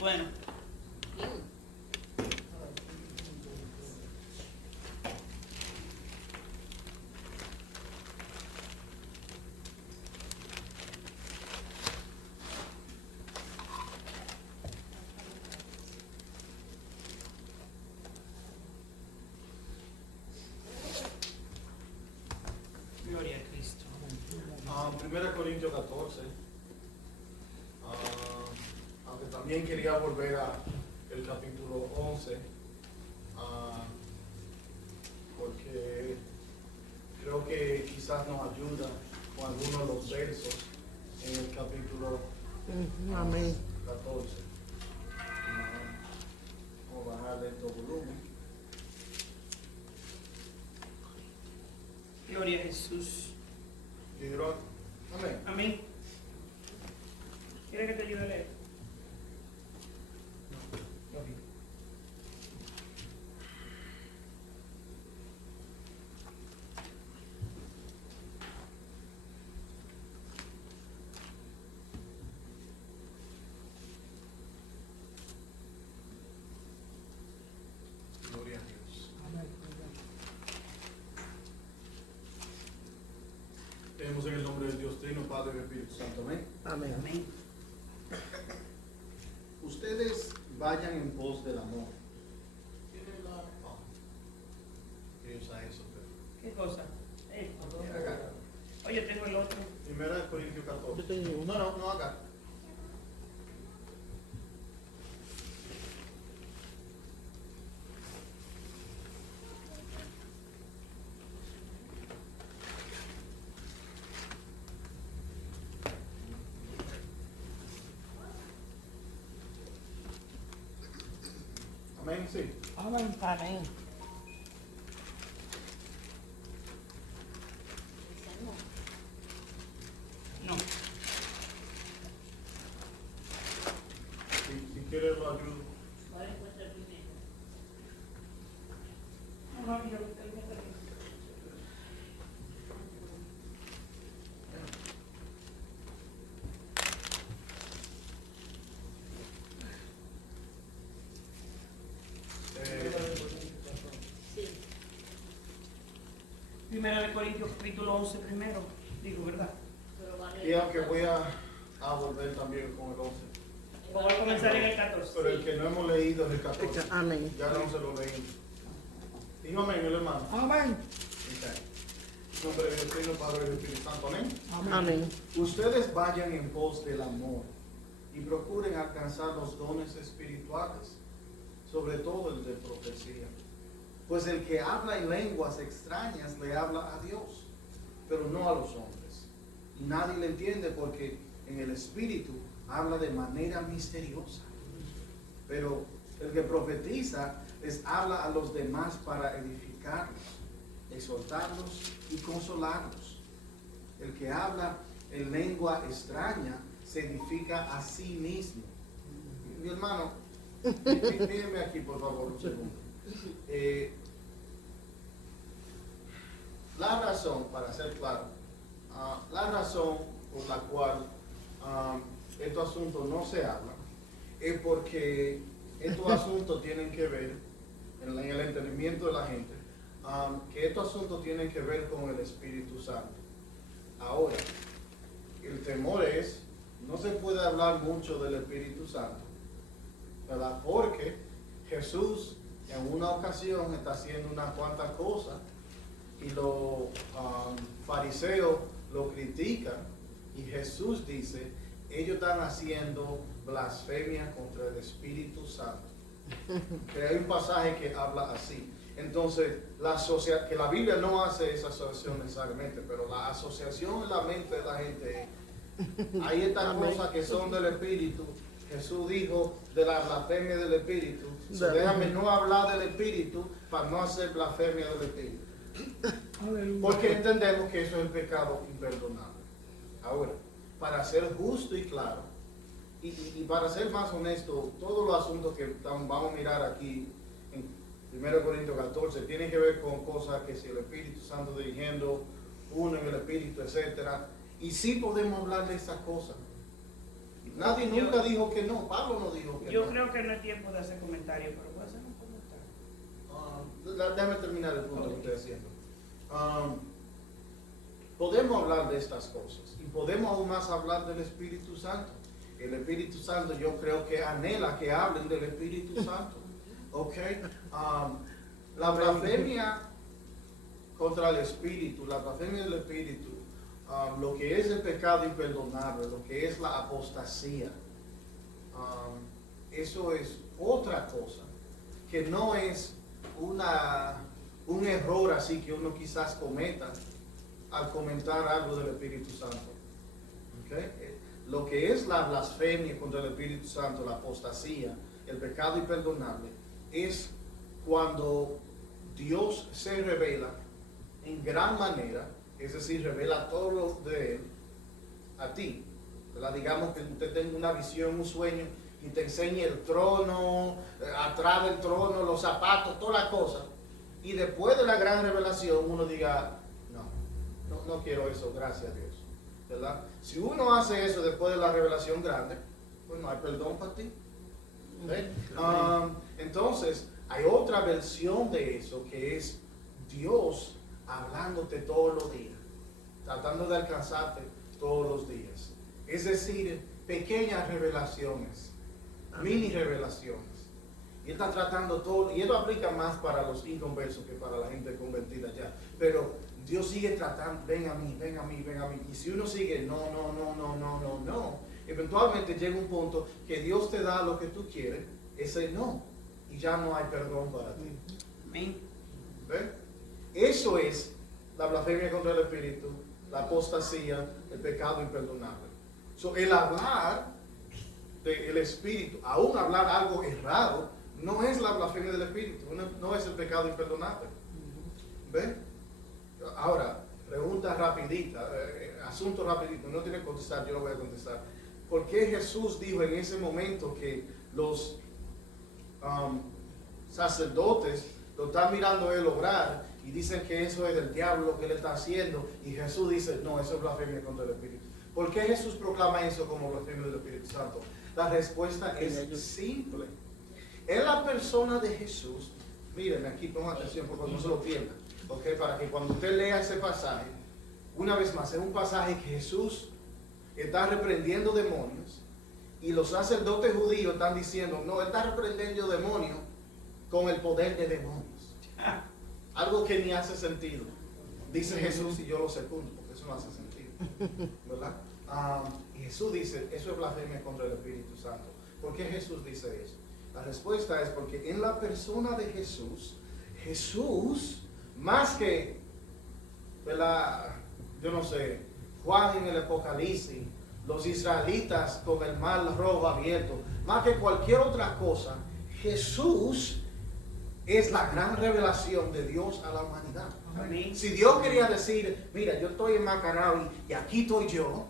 bueno. Gloria a Cristo. 1 Corintios 14. Aunque también quería volver a el capítulo 11, porque creo que quizás nos ayuda con algunos de los versos en el capítulo Amén. 14. Vamos a bajarle el volumen. Gloria a Jesús. Amén. Amén. ¿Quieres que te ayude a leer? No. Gloria a Dios. Tenemos en el nombre del Dios Trino, Padre y Espíritu Santo. Amén. Amén. Amén. Ustedes vayan en pos del amor. Quería usar eso, pero. ¿Qué cosa? Acá. Oye, tengo el otro. Primera de Corintios Yo 14. tengo uno. No, acá. Amén, sí. Amén. Amén. No. Si quieres lo ayudo. No, yo lo tengo. Primera de Corintios capítulo 11 primero, digo, ¿verdad? Y aunque voy a volver también con el 11. Vamos a comenzar en el 14. Pero el que no hemos leído es el 14. Amén. Ya no se lo leímos. Dijo amén, el hermano. Amén. En nombre de Dios Trino, Padre y Espíritu Santo. Amén. Amén. Ustedes vayan en pos del amor y procuren alcanzar los dones espirituales, sobre todo el de profecía. Pues el que habla en lenguas extrañas le habla a Dios, pero no a los hombres. Y nadie le entiende porque en el espíritu habla de manera misteriosa. Pero el que profetiza les habla a los demás para edificarlos, exhortarlos y consolarlos. El que habla en lengua extraña se edifica a sí mismo. Mi hermano, mírenme aquí por favor un segundo. La razón, para ser claro, la razón por la cual estos asuntos no se hablan es porque estos asuntos tienen que ver, en el entendimiento de la gente, que estos asuntos tienen que ver con el Espíritu Santo. Ahora, el temor es, no se puede hablar mucho del Espíritu Santo, ¿verdad? Porque Jesús en una ocasión está haciendo unas cuantas cosas y los fariseos lo critican y Jesús dice, ellos están haciendo blasfemia contra el Espíritu Santo. Que hay un pasaje que habla así. Entonces, que la Biblia no hace esa asociación necesariamente, pero la asociación en la mente de la gente es, hay estas cosas que son del Espíritu. Jesús dijo de la blasfemia del Espíritu. So, déjame no hablar del Espíritu para no hacer blasfemia del Espíritu. Porque entendemos que eso es el pecado imperdonable. Ahora, para ser justo y claro, y para ser más honesto, todos los asuntos que vamos a mirar aquí en 1 Corintios 14 tienen que ver con cosas que si el Espíritu Santo dirigiendo uno en el Espíritu, etc. Y sí podemos hablar de esas cosas. Nadie nunca dijo que no. Pablo no dijo que Yo no. creo que no es tiempo de hacer comentarios, pero puedo hacer un comentario. Déjame terminar el punto que estoy haciendo. Podemos hablar de estas cosas y podemos aún más hablar del Espíritu Santo. El Espíritu Santo yo creo que anhela que hablen del Espíritu Santo. ¿Ok? La blasfemia contra el Espíritu, la blasfemia del Espíritu, lo que es el pecado imperdonable, lo que es la apostasía, eso es otra cosa, que no es un error así que uno quizás cometa al comentar algo del Espíritu Santo. ¿Okay? Lo que es la blasfemia contra el Espíritu Santo, la apostasía, el pecado imperdonable, es cuando Dios se revela en gran manera, es decir, revela todo lo de Él a ti. ¿Verdad? Digamos que usted tenga una visión, un sueño, y te enseñe el trono, atrás del trono, los zapatos, toda la cosa. Y después de la gran revelación uno diga, no quiero eso, gracias a Dios. ¿Verdad? Si uno hace eso después de la revelación grande, pues no hay perdón para ti. Entonces, hay otra versión de eso que es Dios hablándote todos los días, tratando de alcanzarte todos los días. Es decir, pequeñas revelaciones, mini revelaciones. Y está tratando todo, y esto aplica más para los inconversos que para la gente convertida ya. Pero Dios sigue tratando, ven a mí, ven a mí, ven a mí. Y si uno sigue, no, eventualmente llega un punto que Dios te da lo que tú quieres, ese no, y ya no hay perdón para ti. Amén. ¿Ven? Eso es la blasfemia contra el Espíritu, la apostasía, el pecado imperdonable. So, el hablar del Espíritu, aún hablar algo errado, no es la blasfemia del Espíritu, no es el pecado imperdonable. ¿Ven? Ahora, pregunta rapidita, asunto rapidito, no tiene que contestar, yo lo voy a contestar. ¿Por qué Jesús dijo en ese momento que los sacerdotes lo están mirando a él obrar y dicen que eso es del diablo lo que él está haciendo, y Jesús dice, no, eso es blasfemia contra el Espíritu? ¿Por qué Jesús proclama eso como blasfemia del Espíritu Santo? La respuesta es simple. En la persona de Jesús, miren aquí, pongan atención porque no se lo pierdan, ¿okay? Para que cuando usted lea ese pasaje, una vez más, es un pasaje que Jesús está reprendiendo demonios y los sacerdotes judíos están diciendo, no, él está reprendiendo demonios con el poder de demonios. Algo que ni hace sentido. Dice Jesús, y yo lo secundo, porque eso no hace sentido. ¿Verdad? Y Jesús dice, eso es blasfemia contra el Espíritu Santo. ¿Por qué Jesús dice eso? La respuesta es porque en la persona de Jesús, Jesús, más que, ¿verdad? Yo no sé, Juan en el Apocalipsis, los israelitas con el mar rojo abierto, más que cualquier otra cosa, Jesús es la gran revelación de Dios a la humanidad. Amén. Si Dios quería decir, mira, yo estoy en Macarao y aquí estoy yo,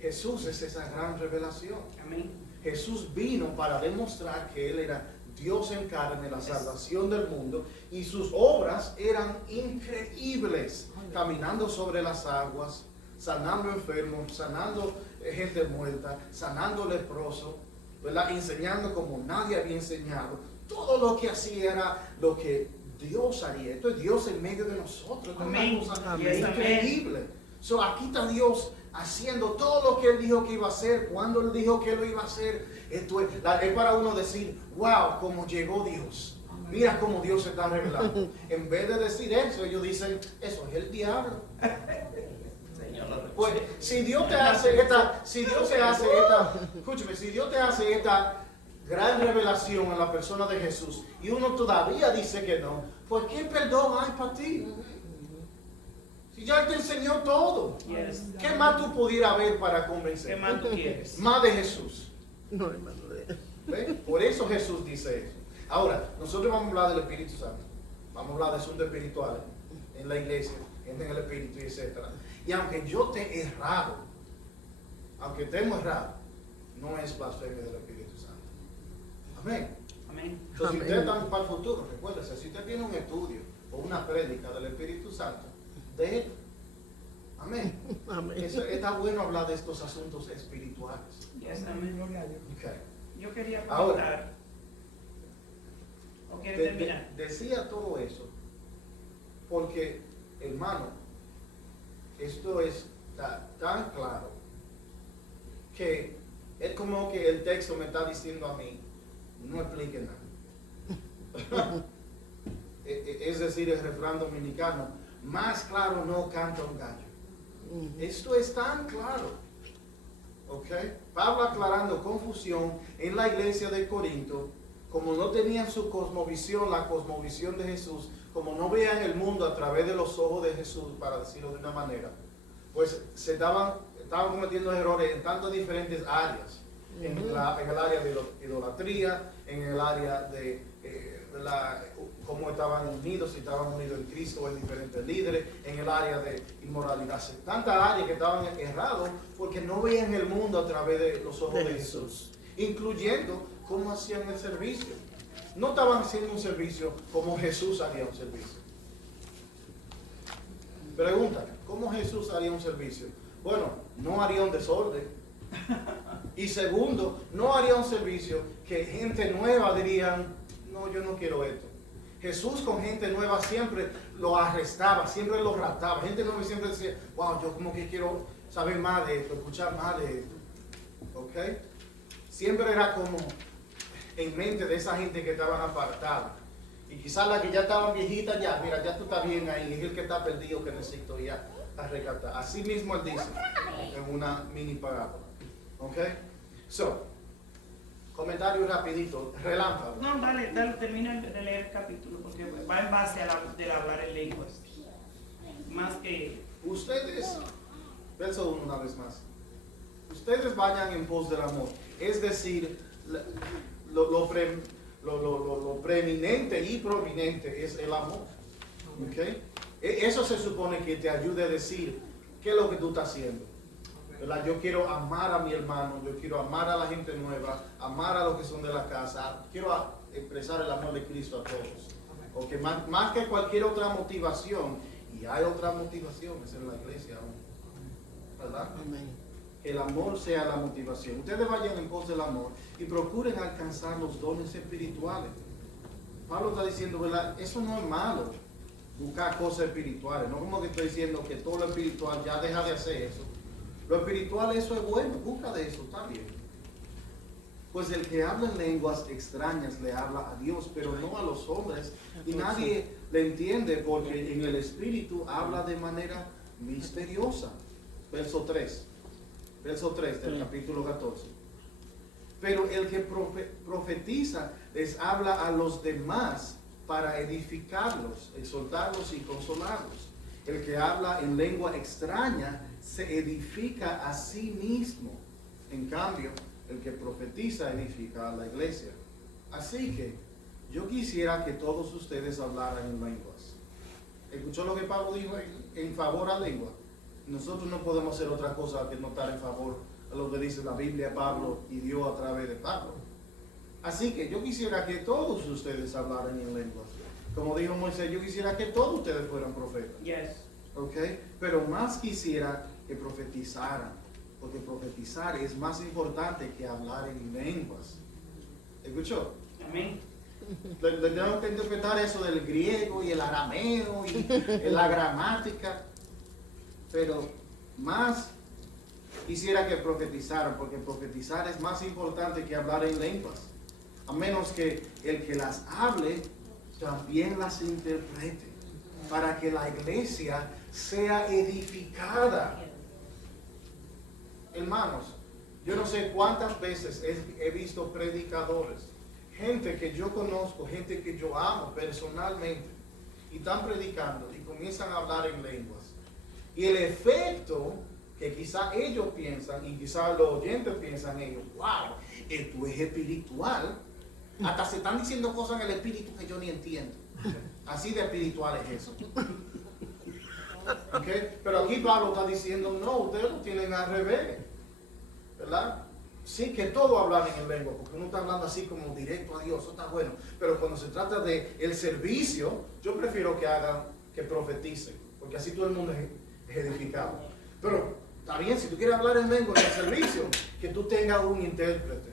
Jesús es esa gran revelación. Amén. Jesús vino para demostrar que Él era Dios en carne, la salvación del mundo, y sus obras eran increíbles, caminando sobre las aguas, sanando enfermos, sanando gente muerta, sanando leprosos, ¿verdad? Enseñando como nadie había enseñado. Todo lo que hacía era lo que Dios haría. Esto es Dios en medio de nosotros. Amén. Es una cosa Amén. increíble. So, aquí está Dios haciendo todo lo que Él dijo que iba a hacer, cuando Él dijo que lo iba a hacer. Esto es para uno decir, wow, cómo llegó Dios. Mira cómo Dios se está revelando. En vez de decir eso, ellos dicen, eso es el diablo. Pues si Dios te hace escúchame, si Dios te hace esta gran revelación en la persona de Jesús y uno todavía dice que no, pues ¿qué perdón hay para ti? Si ya Él te enseñó todo, Yes. ¿qué más tú pudieras ver para convencer? ¿Qué más tú quieres? Más de Jesús. No, hermano. ¿Ve? Por eso Jesús dice eso. Ahora, nosotros vamos a hablar del Espíritu Santo. Vamos a hablar de asuntos espirituales en la iglesia, gente en el Espíritu, etc. Y aunque yo te he errado, aunque te hemos errado, no es blasfemia del Espíritu Santo. Amén. Amén. Entonces, si Amén. ustedes están para el futuro, recuérdense, si usted tiene un estudio o una prédica del Espíritu Santo, déjelo. Amén. Amén. Está bueno hablar de estos asuntos espirituales. Yes, amén. Gloria a Dios. Okay. Yo quería Ahora. preguntar. ¿O quieres De- terminar? decía todo eso porque, hermano, esto es tan claro que es como que el texto me está diciendo a mí, no explique nada. Es decir, el refrán dominicano, más claro no canta un gallo. Esto es tan claro. ¿Ok? Pablo aclarando confusión en la iglesia de Corinto, como no tenían su cosmovisión, la cosmovisión de Jesús, como no veían el mundo a través de los ojos de Jesús, para decirlo de una manera, pues estaban cometiendo errores en tantas diferentes áreas. En el área de la idolatría, en el área de cómo estaban unidos, si estaban unidos en Cristo o en diferentes líderes, en el área de inmoralidad. Tantas áreas que estaban errados porque no veían el mundo a través de los ojos de Jesús, incluyendo cómo hacían el servicio. No estaban haciendo un servicio como Jesús haría un servicio. Pregunta, ¿cómo Jesús haría un servicio? Bueno, no haría un desorden. Y segundo, no haría un servicio que gente nueva dirían, no, yo no quiero esto. Jesús con gente nueva siempre lo arrestaba, siempre lo raptaba. Gente nueva siempre decía, wow, yo como que quiero saber más de esto, escuchar más de esto. ¿Ok? Siempre era como en mente de esa gente que estaban apartada. Y quizás la que ya estaban viejitas, ya, mira, ya tú estás bien ahí, es el que está perdido que necesito ya a rescatar. Así mismo él dice en una mini parábola. ¿Ok? So, comentario rapidito, relámpago. No, dale, termina de leer el capítulo porque va en base a del hablar en lenguas. Más que. Ustedes, verso 1 una vez más. Ustedes vayan en pos del amor. Es decir, lo preeminente y prominente es el amor. ¿Ok? Eso se supone que te ayude a decir qué es lo que tú estás haciendo. ¿Verdad? Yo quiero amar a mi hermano, yo quiero amar a la gente nueva, amar a los que son de la casa, quiero expresar el amor de Cristo a todos. Okay, más que cualquier otra motivación, y hay otras motivaciones en la iglesia aún, ¿verdad? Amén. El amor sea la motivación. Ustedes vayan en pos del amor y procuren alcanzar los dones espirituales. Pablo está diciendo, ¿verdad? Eso no es malo, buscar cosas espirituales. No como que estoy diciendo que todo lo espiritual ya deja de hacer eso. Lo espiritual, eso es bueno, busca de eso, está bien. Pues el que habla en lenguas extrañas le habla a Dios, pero no a los hombres. Y nadie le entiende porque en el espíritu habla de manera misteriosa. Verso 3 del capítulo 14. Pero el que profetiza les habla a los demás para edificarlos, exhortarlos y consolarlos. El que habla en lengua extraña se edifica a sí mismo. En cambio, el que profetiza edifica a la iglesia. Así que yo quisiera que todos ustedes hablaran en lenguas. ¿Escuchó lo que Pablo dijo en favor a lengua? Nosotros no podemos hacer otra cosa que no estar en favor a lo que dice la Biblia, Pablo y Dios a través de Pablo. Así que yo quisiera que todos ustedes hablaran en lenguas. Como dijo Moisés, yo quisiera que todos ustedes fueran profetas. Yes. ¿Ok? Pero más quisiera que profetizaran, porque profetizar es más importante que hablar en lenguas. ¿Escuchó? Amén. Le tengo que interpretar eso del griego y el arameo y la gramática, pero más quisiera que profetizaran, porque profetizar es más importante que hablar en lenguas, a menos que el que las hable también las interprete, para que la iglesia sea edificada. Hermanos, yo no sé cuántas veces he visto predicadores, gente que yo conozco, gente que yo amo personalmente, y están predicando y comienzan a hablar en lenguas. Y el efecto que quizá ellos piensan, y quizá los oyentes piensan ellos, wow, esto es espiritual. Hasta se están diciendo cosas en el espíritu que yo ni entiendo. Así de espiritual es eso. ¿Okay? Pero aquí Pablo está diciendo, no, ustedes lo tienen al revés, ¿verdad? Sí que todo hablar en lengua, porque uno está hablando así como directo a Dios, eso está bueno. Pero cuando se trata de el servicio, yo prefiero que hagan, que profeticen, porque así todo el mundo es edificado. Pero está bien, si tú quieres hablar en lengua en el servicio, que tú tengas un intérprete.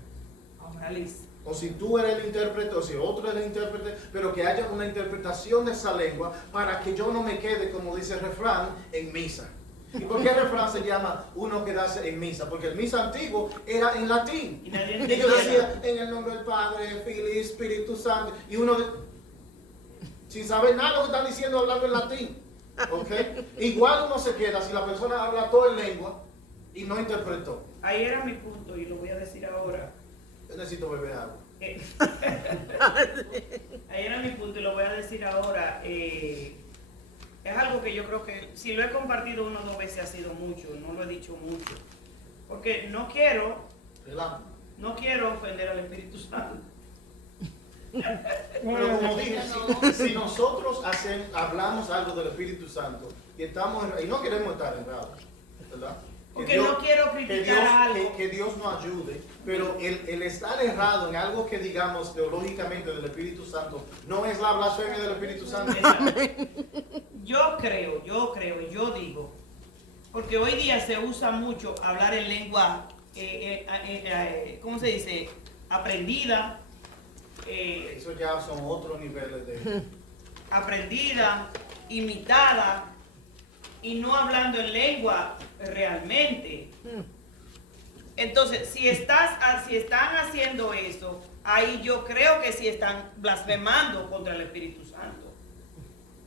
Ahora Liz. O si tú eres el intérprete o si otro es el intérprete, pero que haya una interpretación de esa lengua para que yo no me quede, como dice el refrán, en misa. ¿Y por qué el refrán se llama uno quedarse en misa? Porque el misa antiguo era en latín. Y nadie Y entendía yo decía, nada. en el nombre del Padre, Fili, Espíritu Santo. Y uno, sin saber nada de lo que están diciendo, hablando en latín. ¿Ok? Igual uno se queda si la persona habla todo en lengua y no interpretó. Ahí era mi punto y lo voy a decir ahora. Yo necesito beber agua. Ahí era mi punto y lo voy a decir ahora. Es algo que yo creo que si lo he compartido 1 o 2 veces ha sido mucho, no lo he dicho mucho. Porque no quiero ofender al Espíritu Santo. Pero como dije, si nosotros hablamos algo del Espíritu Santo y no queremos estar errados, ¿verdad? Porque no quiero criticar algo. Que Dios nos ayude, pero el estar errado en algo que digamos teológicamente del Espíritu Santo no es la blasfemia del Espíritu Santo. Yo creo, yo digo, porque hoy día se usa mucho hablar en lengua, ¿cómo se dice? Aprendida. Eso ya son otros niveles de... Aprendida, imitada, y no hablando en lengua realmente. Entonces, si están haciendo eso, ahí yo creo que sí están blasfemando contra el Espíritu Santo.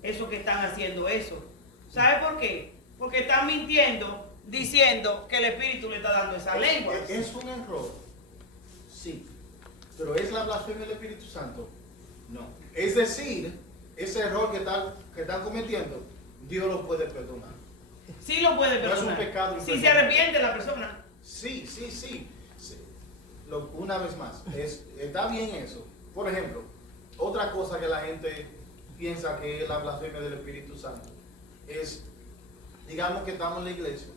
Eso que están haciendo eso. ¿Sabe por qué? Porque están mintiendo, diciendo que el Espíritu le está dando esa lengua. ¿Es un error? Sí. ¿Pero es la blasfemia del Espíritu Santo? No. Es decir, ese error que están cometiendo, Dios lo puede perdonar. Sí lo puede No es un perdonar. pecado Si se imperdonable. arrepiente la persona. Sí. Una vez más, está bien eso. Por ejemplo, otra cosa que la gente piensa que es la blasfemia del Espíritu Santo es, digamos que estamos en la iglesia,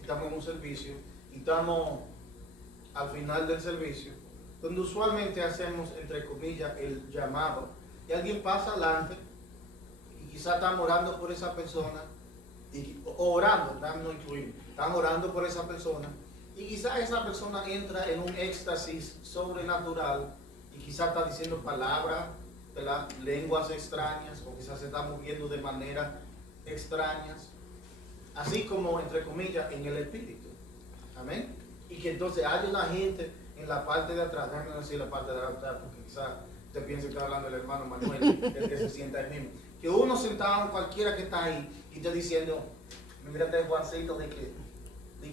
estamos en un servicio y estamos al final del servicio, donde usualmente hacemos, entre comillas, el llamado, y alguien pasa adelante y quizás estamos orando por esa persona, están orando por esa persona, y quizás esa persona entra en un éxtasis sobrenatural y quizás está diciendo palabras, ¿verdad? Lenguas extrañas, o quizás se está moviendo de manera extrañas, así como, entre comillas, en el espíritu. Amén. Y que entonces hay una gente en la parte de atrás, déjame decir la parte de atrás, porque quizás usted piense que está hablando el hermano Manuel, el que se sienta ahí mismo. Que uno sentado, cualquiera que está ahí, y está diciendo, mírate Juancito, de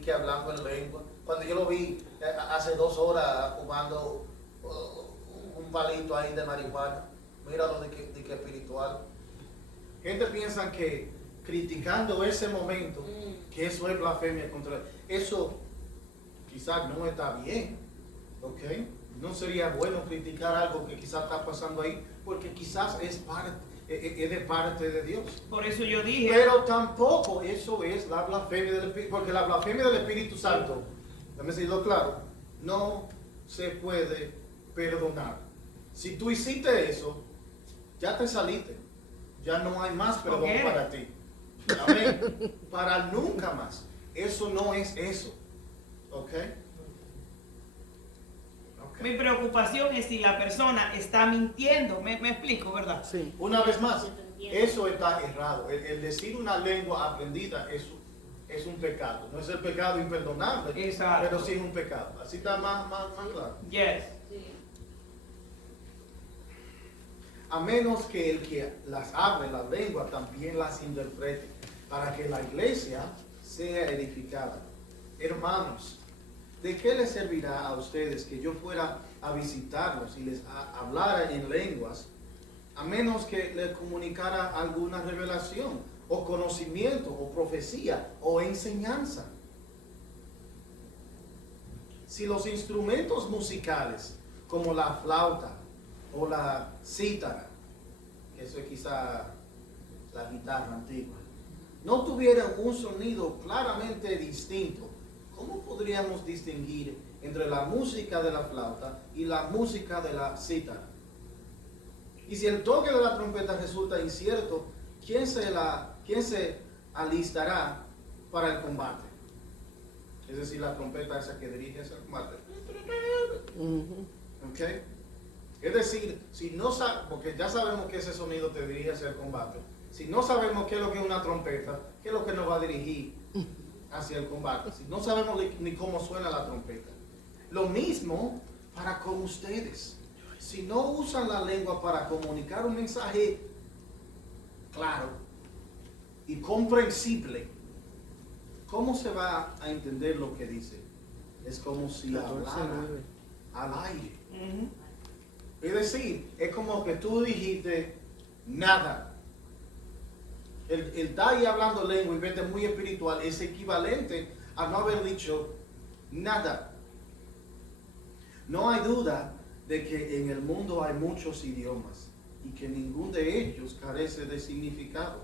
que hablando en lengua. Cuando yo lo vi hace 2 horas fumando un palito ahí de marihuana, míralo de que espiritual. Gente piensa que criticando ese momento, que eso es blasfemia contra eso, quizás no está bien, ¿ok? No sería bueno criticar algo que quizás está pasando ahí, porque quizás es de parte de Dios. Por eso yo dije. Pero tampoco eso es la blasfemia del Espíritu, porque la blasfemia del Espíritu Santo, déjame decirlo claro, no se puede perdonar. Si tú hiciste eso, ya te saliste, ya no hay más perdón Ok. para ti. Amén. Para nunca más. Eso no es eso. ¿Ok? Mi preocupación es si la persona está mintiendo. ¿Me explico, verdad? Sí. Una vez más, eso está errado. El decir una lengua aprendida es un pecado. No es el pecado imperdonable, Exacto. pero sí es un pecado. Así está más claro. Yes. A menos que el que las hable, la lengua, también las interprete, para que la iglesia sea edificada. Hermanos, ¿de qué les servirá a ustedes que yo fuera a visitarlos y les hablara en lenguas, a menos que les comunicara alguna revelación, o conocimiento, o profecía, o enseñanza? Si los instrumentos musicales, como la flauta o la cítara, eso es quizá la guitarra antigua, no tuvieran un sonido claramente distinto, ¿cómo podríamos distinguir entre la música de la flauta y la música de la cítara? Y si el toque de la trompeta resulta incierto, ¿quién se alistará para el combate? es decir, la trompeta esa que dirige hacia el combate. ¿Ok? Es decir, si no porque ya sabemos que ese sonido te dirige hacia el combate, si no sabemos qué es lo que es una trompeta, qué es lo que nos va a dirigir hacia el combate, si no sabemos ni cómo suena la trompeta. Lo mismo para con ustedes. Si no usan la lengua para comunicar un mensaje claro y comprensible, ¿cómo se va a entender lo que dice? Es como si hablara al aire. Es decir, es como que tú dijiste nada. El estar ahí hablando lengua y verte muy espiritual es equivalente a no haber dicho nada. No hay duda de que en el mundo hay muchos idiomas y que ninguno de ellos carece de significado.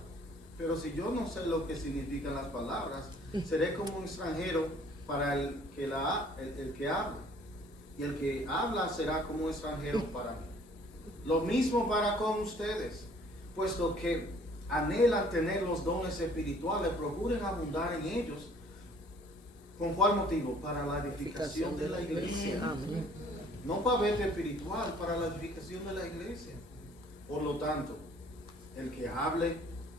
Pero si yo no sé lo que significan las palabras, seré como un extranjero para el que habla. Y el que habla será como un extranjero para mí. Lo mismo para con ustedes, puesto que anhelan tener los dones espirituales, procuren abundar en ellos. ¿Con cuál motivo? Para la edificación de la iglesia. Amén. No para verte espiritual, para la edificación de la iglesia. Por lo tanto, el que hable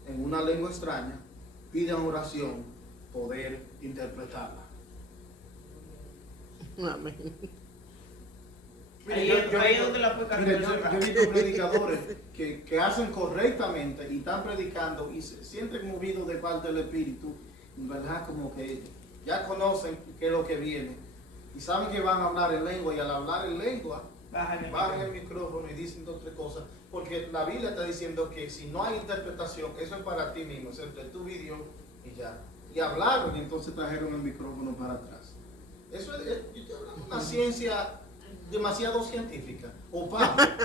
en una lengua extraña, pida en oración poder interpretarla. Amén. Ahí es donde la puede Mire, yo cantar. he visto predicadores que hacen correctamente y están predicando y se sienten movidos de parte del Espíritu, ¿verdad? Como que ya conocen qué es lo que viene y saben que van a hablar en lengua, y al hablar en lengua bajan el micrófono y dicen dos o tres cosas, porque la Biblia está diciendo que si no hay interpretación, eso es para ti mismo, es entre tu vídeo y ya. Y hablaron y entonces trajeron el micrófono para atrás. Eso es, yo estoy hablando de una ciencia demasiado científica, opaca.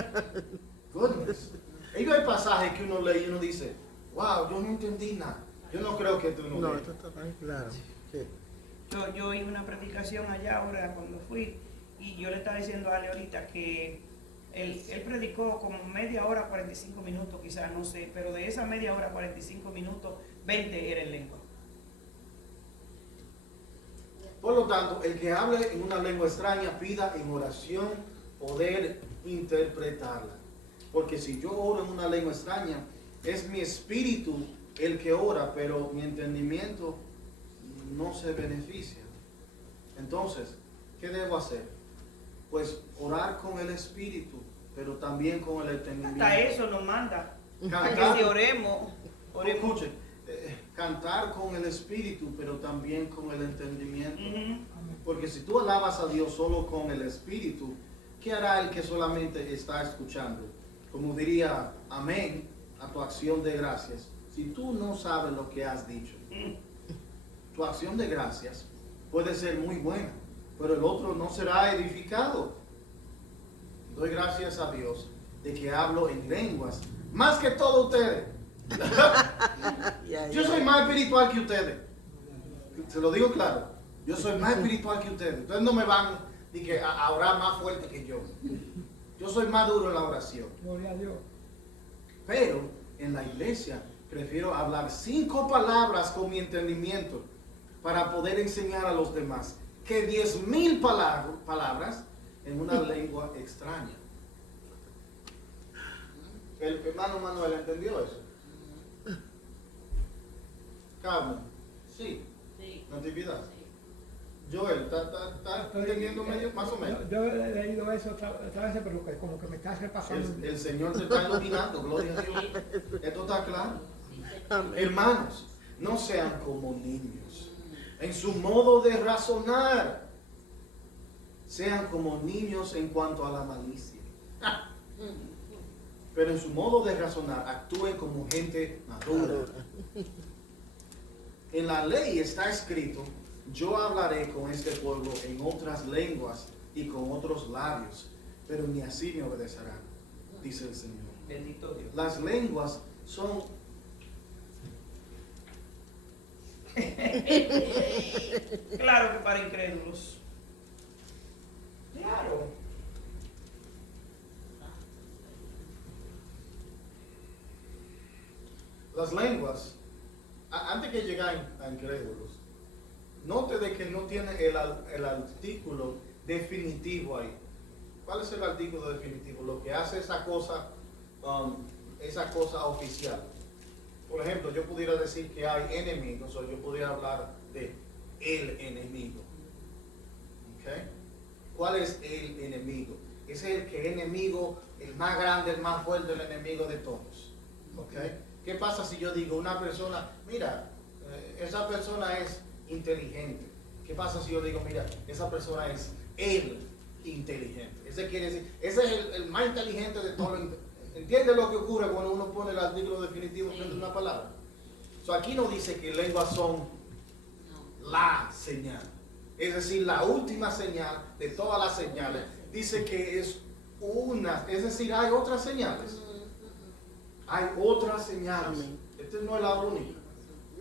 Goodness. Ellos hay pasajes que uno lee y uno dice, wow, yo no entendí nada. Yo no creo que tú no No, lees. esto está tan claro. Sí. Yo oí una predicación allá ahora cuando fui, y yo le estaba diciendo a Ale ahorita que él predicó como media hora, 45 minutos quizás, no sé, pero de esa media hora, 45 minutos, 20 era en lengua. Por lo tanto, el que hable en una lengua extraña pida en oración poder interpretarla. Porque si yo oro en una lengua extraña, es mi espíritu el que ora, pero mi entendimiento no se beneficia. Entonces, ¿qué debo hacer? Pues orar con el espíritu, pero también con el entendimiento. Hasta eso nos manda. Cantar. Que si oremos. Escuchen, cantar con el espíritu, pero también con el entendimiento. Porque si tú alabas a Dios solo con el espíritu, ¿qué hará el que solamente está escuchando? Como diría amén a tu acción de gracias. Si tú no sabes lo que has dicho, tu acción de gracias puede ser muy buena, pero el otro no será edificado. Doy gracias a Dios de que hablo en lenguas, más que todos ustedes. Yo soy más espiritual que ustedes. Se lo digo claro. Yo soy más espiritual que ustedes. Ustedes no me van a orar más fuerte que yo. Yo soy más duro en la oración. Gloria a Dios. Pero en la iglesia prefiero hablar 5 palabras con mi entendimiento para poder enseñar a los demás que 10,000 palabras en una lengua extraña. ¿El hermano Manuel entendió eso? Carmen, sí. Natividad. Joel, ¿está entendiendo medio, más o menos? Yo he leído eso otra vez, pero como que me está repasando. El Señor te está iluminando, gloria a Dios. Esto está claro. Hermanos, no sean como niños en su modo de razonar. Sean como niños en cuanto a la malicia. Pero en su modo de razonar, actúen como gente madura. En la ley está escrito, yo hablaré con este pueblo en otras lenguas y con otros labios, pero ni así me obedecerán, dice el Señor. Bendito Dios. Las lenguas son... Claro que para incrédulos. Claro. Las lenguas, antes que lleguen a incrédulos, note de que no tiene el artículo definitivo ahí. ¿Cuál es el artículo definitivo? Lo que hace esa cosa oficial. Por ejemplo, yo pudiera decir que hay enemigos, o yo pudiera hablar de el enemigo. ¿Okay? ¿Cuál es el enemigo? Es el enemigo, el más grande, el más fuerte, el enemigo de todos. ¿Okay? ¿Qué pasa si yo digo una persona, mira, esa persona es inteligente? ¿Qué pasa si yo digo, mira, esa persona es el inteligente? Ese quiere decir, ese es el más inteligente de todos. ¿Entiendes lo que ocurre cuando uno pone el artículo definitivo frente a una palabra? Aquí no dice que lenguas son la señal. Es decir, la última señal de todas las señales. Dice que es una, es decir, hay otras señales. Hay otras señales. Esta no es la única.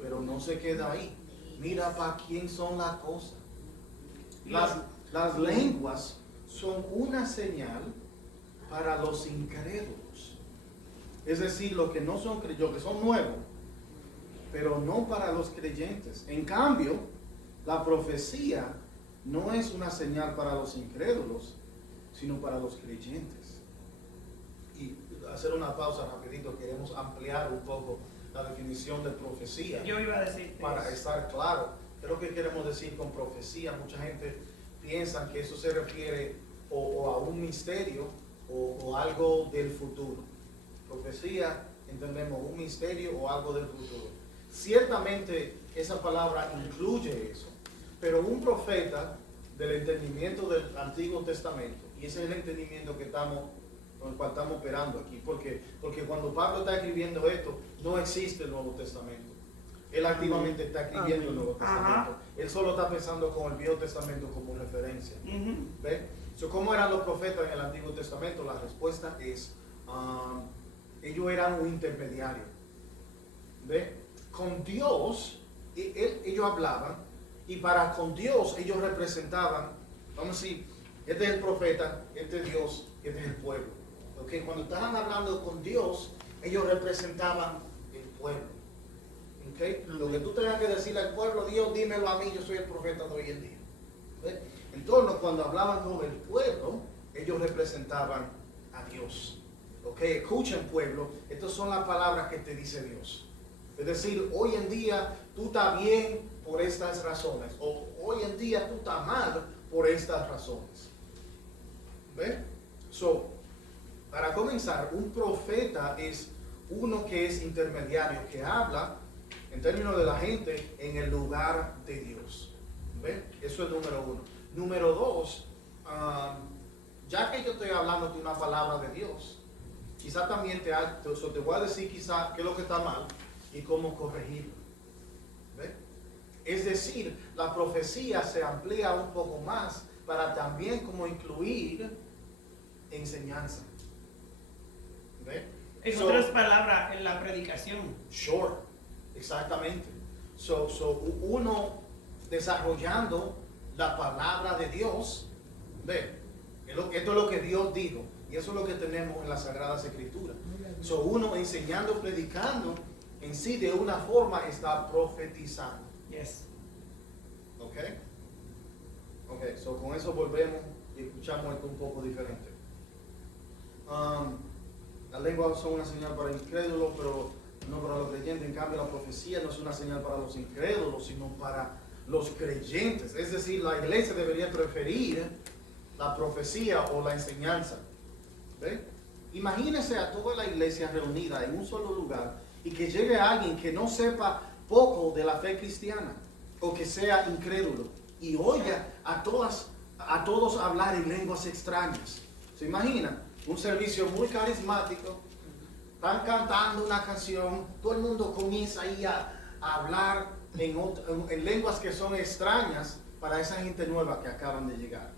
Pero no se queda ahí. Mira para quién son las cosas. Las lenguas son una señal para los incrédulos. Es decir, los que no son creyentes, que son nuevos, pero no para los creyentes. En cambio, la profecía no es una señal para los incrédulos, sino para los creyentes. Y hacer una pausa rapidito, queremos ampliar un poco la definición de profecía. Yo iba a decir para estar claro. ¿Qué es lo que queremos decir con profecía? Mucha gente piensa que eso se refiere o a un misterio o algo del futuro. Profecía, entendemos un misterio o algo del futuro. Ciertamente esa palabra incluye eso, pero un profeta del entendimiento del Antiguo Testamento, y ese es el entendimiento con el cual estamos operando aquí, porque cuando Pablo está escribiendo esto, no existe el Nuevo Testamento. Él activamente está escribiendo el Nuevo Testamento. Él solo está pensando con el Viejo Testamento como referencia. ¿Ve? ¿Cómo eran los profetas en el Antiguo Testamento? La respuesta es, ellos eran un intermediario. ¿Ve? Con Dios, ellos hablaban, y con Dios ellos representaban, vamos a decir, este es el profeta, este es Dios, este es el pueblo. ¿Okay? Cuando estaban hablando con Dios, ellos representaban el pueblo. ¿Okay? Lo que tú tengas que decirle al pueblo, Dios, dímelo a mí, yo soy el profeta de hoy en día. ¿Ve? Entonces, cuando hablaban con el pueblo, ellos representaban a Dios. ¿Okay? Escuchen, pueblo, estas son las palabras que te dice Dios. Es decir, hoy en día tú estás bien por estas razones, o hoy en día tú estás mal por estas razones. ¿Ve? Para comenzar, un profeta es uno que es intermediario, que habla en términos de la gente en el lugar de Dios. ¿Ve? Eso es número uno. Número dos, ya que yo estoy hablando de una palabra de Dios, quizá también te voy a decir quizá qué es lo que está mal y cómo corregirlo. ¿Ve? Es decir, la profecía se amplía un poco más para también como incluir enseñanza. ¿Ve? En otras palabras, en la predicación. Sure, exactamente. Uno desarrollando la palabra de Dios, ¿ve? Esto es lo que Dios dijo, y eso es lo que tenemos en las Sagradas Escrituras. Uno enseñando, predicando, en sí de una forma está profetizando. Yes. ¿Ok? Con eso volvemos y escuchamos esto un poco diferente. Las lenguas son una señal para el incrédulo, pero no para los creyentes. En cambio, la profecía no es una señal para los incrédulos, sino para los creyentes. Es decir, la iglesia debería preferir la profecía o la enseñanza. ¿Ve? Imagínense a toda la iglesia reunida en un solo lugar y que llegue alguien que no sepa poco de la fe cristiana o que sea incrédulo y oiga a todos hablar en lenguas extrañas. ¿Se imaginan? Un servicio muy carismático, están cantando una canción, todo el mundo comienza ahí a hablar en lenguas que son extrañas para esa gente nueva que acaban de llegar.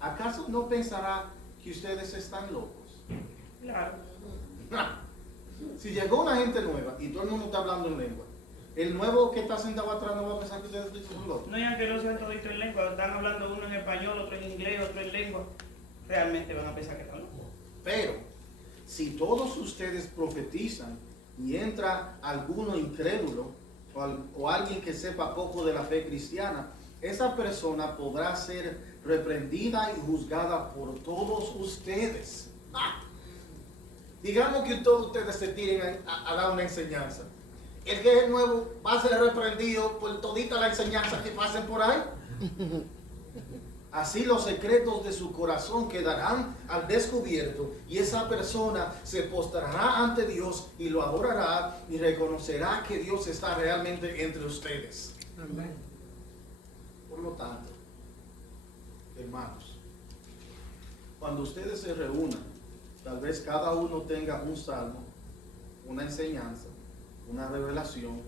¿Acaso no pensará que ustedes están locos? Claro. Si llegó una gente nueva y todo el mundo está hablando en lengua, el nuevo que está sentado atrás no va a pensar que ustedes son locos. No, ya que no sean toditos en lengua, están hablando uno en español, otro en inglés, otro en lengua, realmente van a pensar que están locos. Pero, si todos ustedes profetizan y entra alguno incrédulo o alguien que sepa poco de la fe cristiana, esa persona podrá ser reprendida y juzgada por todos ustedes. Digamos que todos ustedes se tiren a dar una enseñanza. El que es nuevo va a ser reprendido por todita la enseñanza que pasen por ahí. Así los secretos de su corazón quedarán al descubierto y esa persona se postrará ante Dios y lo adorará y reconocerá que Dios está realmente entre ustedes. Amén. Por lo tanto, hermanos, cuando ustedes se reúnan, tal vez cada uno tenga un salmo, una enseñanza, una revelación,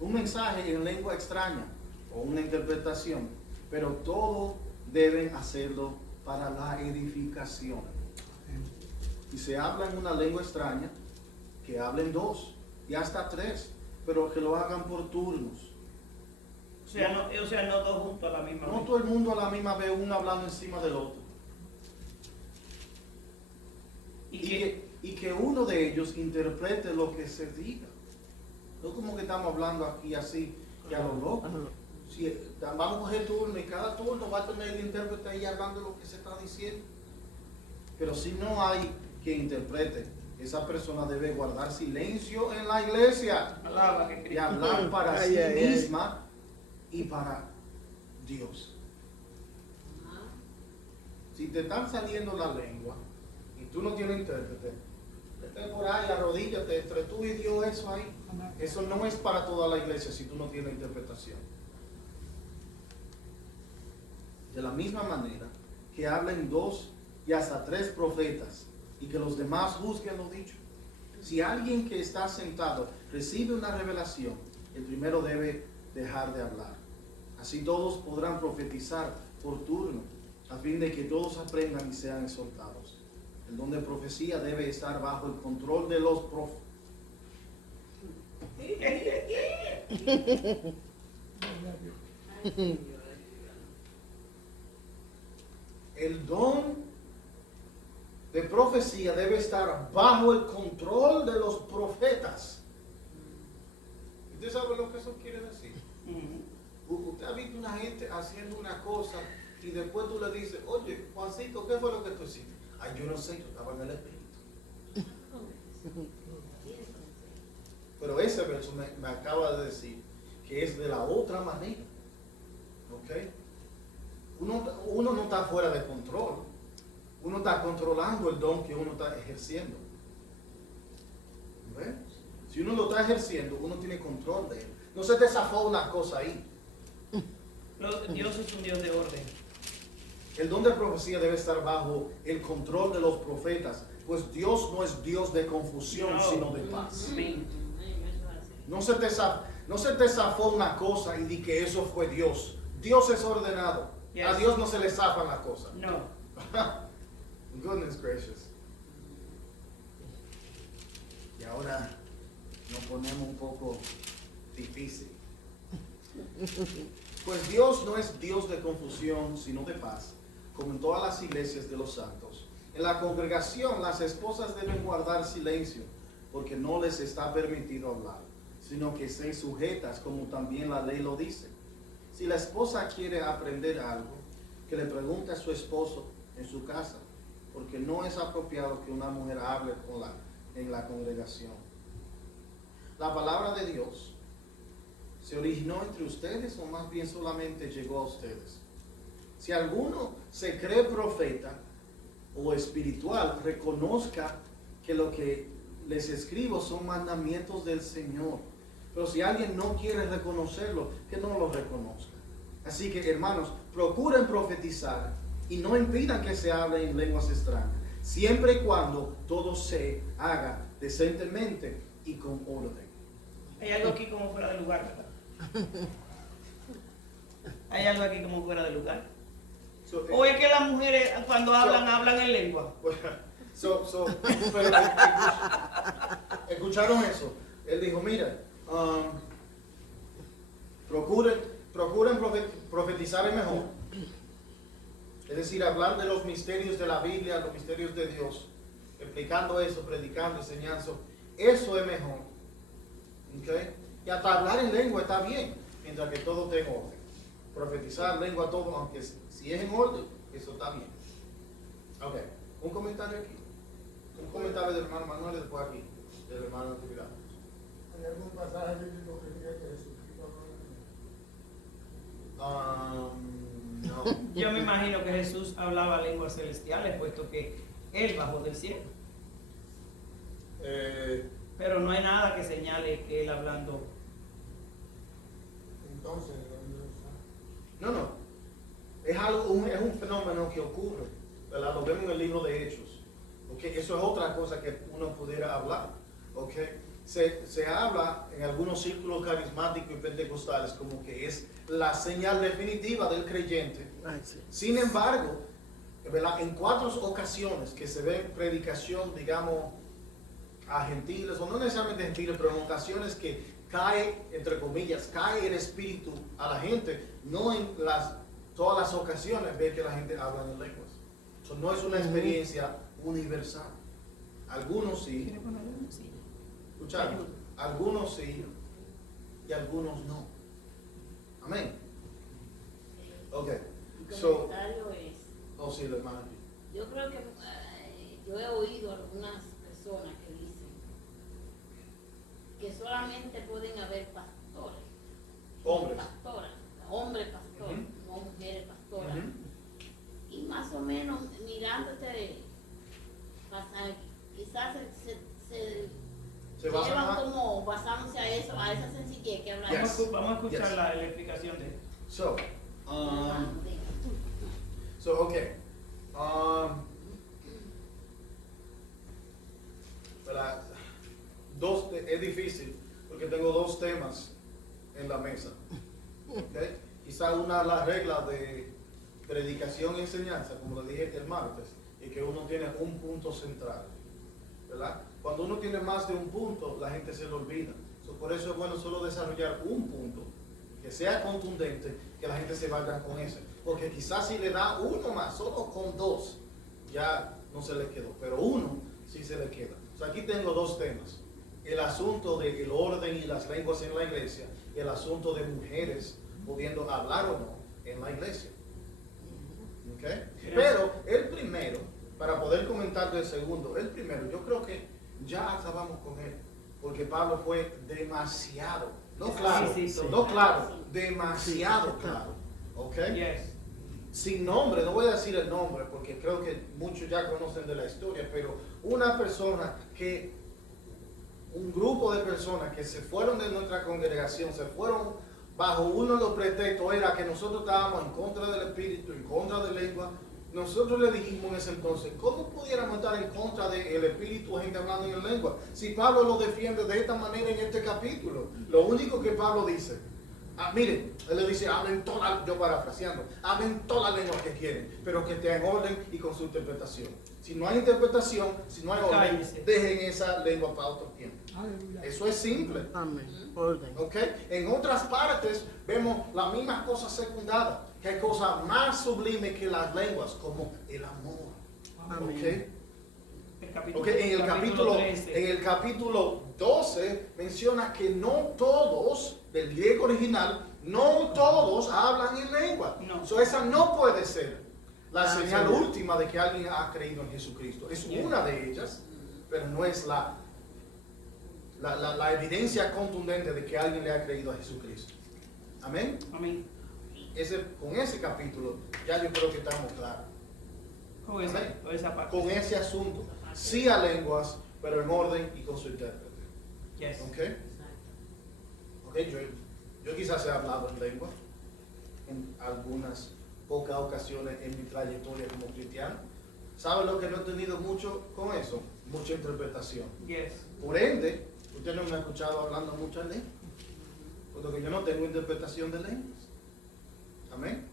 un mensaje en lengua extraña o una interpretación, pero todo deben hacerlo para la edificación. Si se habla en una lengua extraña, que hablen 2 y hasta 3, pero que lo hagan por turnos. O sea, no todos juntos a la misma No vez. todo el mundo a la misma vez, uno hablando encima del otro. Y que uno de ellos interprete lo que se diga. No como que estamos hablando aquí así, que a lo loco. Si vamos a coger turno y cada turno va a tener el intérprete ahí hablando lo que se está diciendo. Pero si no hay quien interprete, esa persona debe guardar silencio en la iglesia Alaba que y Cristo. hablar para Ay, sí ay, ay. misma y para Dios. Si te están saliendo la lengua y tú no tienes intérprete, vete por ahí, arrodíllate entre tú y Dios, eso ahí. Amén. Eso no es para toda la iglesia si tú no tienes interpretación. De la misma manera que hablen 2 y hasta 3 profetas y que los demás juzguen lo dicho. Si alguien que está sentado recibe una revelación, el primero debe dejar de hablar. Así todos podrán profetizar por turno, a fin de que todos aprendan y sean exhortados. El don de profecía debe estar bajo el control de los profetas. El don de profecía debe estar bajo el control de los profetas. ¿Usted sabe lo que eso quiere decir? Usted ha visto una gente haciendo una cosa y después tú le dices, oye, Juancito, ¿qué fue lo que tú hiciste? Ay, yo no sé, yo estaba en el espíritu. Pero ese verso me acaba de decir que es de la otra manera. ¿Ok? Uno no está fuera de control. Uno está controlando el don que uno está ejerciendo. ¿Ves? Si uno lo está ejerciendo, uno tiene control de él. No se te zafó una cosa ahí. Dios es un Dios de orden. El don de profecía debe estar bajo el control de los profetas, pues Dios no es Dios de confusión, No. sino de paz. Amén. No se te zafó una cosa y di que eso fue Dios. Dios es ordenado. Yes. A Dios no se le zafan las cosas. No. Goodness gracious. Y ahora nos ponemos un poco difícil. Pues Dios no es Dios de confusión, sino de paz, como en todas las iglesias de los santos. En la congregación las esposas deben guardar silencio, porque no les está permitido hablar, sino que estén sujetas, como también la ley lo dice. Si la esposa quiere aprender algo, que le pregunte a su esposo en su casa, porque no es apropiado que una mujer hable en la congregación. La palabra de Dios se originó entre ustedes o más bien solamente llegó a ustedes. Si alguno se cree profeta o espiritual, reconozca que lo que les escribo son mandamientos del Señor. Pero si alguien no quiere reconocerlo, que no lo reconozca. Así que, hermanos, procuren profetizar y no impidan que se hable en lenguas extrañas, siempre y cuando todo se haga decentemente y con orden. Hay algo aquí como fuera de lugar, ¿verdad? Hay algo aquí como fuera de lugar. O es que las mujeres cuando hablan en lengua. Pero, ¿escucharon eso? Él dijo, mira, procuren profetizar es mejor. Es decir, hablar de los misterios de la Biblia, los misterios de Dios, explicando eso, predicando, enseñando, eso es mejor. ¿Okay? Y hasta hablar en lengua está bien, mientras que todo esté en orden. Profetizar lengua todo, aunque si es en orden, eso está bien. Ok, un comentario aquí. Un comentario del hermano Manuel y después aquí, del hermano Natividad. ¿Hay algún pasaje bíblico que diga que Jesucristo habló en lengua? No. Yo me imagino que Jesús hablaba lenguas celestiales, puesto que Él bajó del cielo. Pero no hay nada que señale que Él hablando. Entonces, ¿de dónde lo saca? No. Es un fenómeno que ocurre, ¿verdad? Lo vemos en el libro de Hechos. ¿Okay? Eso es otra cosa que uno pudiera hablar. ¿Okay? Se habla en algunos círculos carismáticos y pentecostales como que es la señal definitiva del creyente. Ay, sí. Sin embargo, ¿verdad? En 4 ocasiones que se ve predicación, digamos, a gentiles, o no necesariamente gentiles, pero en ocasiones que cae, entre comillas, cae el espíritu a la gente, no en todas las ocasiones ve que la gente habla en lenguas. Eso no es una experiencia universal. Algunos sí, escucharon, algunos sí y algunos no. Amén. Ok. Mi So, comentario es, oh sí, la hermana. yo creo que yo he oído algunas personas que dicen que solamente pueden haber pastores, Hombres. pastoras, hombres pastores, no mujeres pastoras. Ujú. Y más o menos mirando este pasaje, quizás Se basa llevan más. como basándose a eso, a esa sencillez que hablamos. Yes. Vamos a escuchar Yes. la explicación de él. So, Ah, diga. okay. ¿Verdad? Es difícil porque tengo 2 temas en la mesa. ¿Okay? Quizá una de las reglas de predicación y enseñanza, como le dije el martes, y que uno tiene un punto central. ¿Verdad? Cuando uno tiene más de un punto, la gente se lo olvida. Por eso es bueno solo desarrollar un punto que sea contundente, que la gente se vaya con ese. Porque quizás si le da uno más, solo con 2, ya no se le quedó. Pero uno sí se le queda. O sea, aquí tengo 2 temas. El asunto del orden y las lenguas en la iglesia, y el asunto de mujeres pudiendo hablar o no en la iglesia. ¿Okay? Pero el primero, para poder comentar del segundo, el primero, yo creo que ya acabamos con él. Porque Pablo fue demasiado, no claro, Sí, sí, sí. no claro, demasiado Sí, claro. ¿Ok? Yes. Sin nombre, no voy a decir el nombre porque creo que muchos ya conocen de la historia, pero una persona que, un grupo de personas que se fueron de nuestra congregación, se fueron bajo uno de los pretextos, era que nosotros estábamos en contra del espíritu, en contra de lengua. Nosotros le dijimos en ese entonces, ¿cómo pudiéramos estar en contra del espíritu, gente hablando en lengua? Si Pablo lo defiende de esta manera en este capítulo, lo único que Pablo dice, miren, él le dice, hablen todas, yo parafraseando, hablen todas las lenguas que quieren, pero que estén en orden y con su interpretación. Si no hay interpretación, si no hay orden, Cállense. dejen esa lengua para otro tiempo. Aleluya. Eso es simple. Amén. Orden. ¿Ok? En otras partes vemos las mismas cosas secundadas, que hay cosas más sublimes que las lenguas, como el amor. Amén. ¿Ok? El capítulo, Ok, en el 13. capítulo 12 menciona que no todos, del griego original, no todos hablan en lengua. No. So, esa no puede ser la señal sí. última de que alguien ha creído en Jesucristo. Es Yeah. una de ellas, pero no es la evidencia contundente de que alguien le ha creído a Jesucristo. Amén. Amén. Con ese capítulo ya yo creo que estamos claros. Con esa, Amén. con esa parte. Con ese asunto, sí a lenguas, pero en orden y con su intérprete. Yes. ¿Ok? Ok, yo quizás he hablado en lengua en algunas pocas ocasiones en mi trayectoria como cristiano. ¿Saben lo que no he tenido mucho con eso? Mucha interpretación. Yes. Por ende, usted no me ha escuchado hablando mucho en lengua, porque yo no tengo interpretación de lenguas. Amén.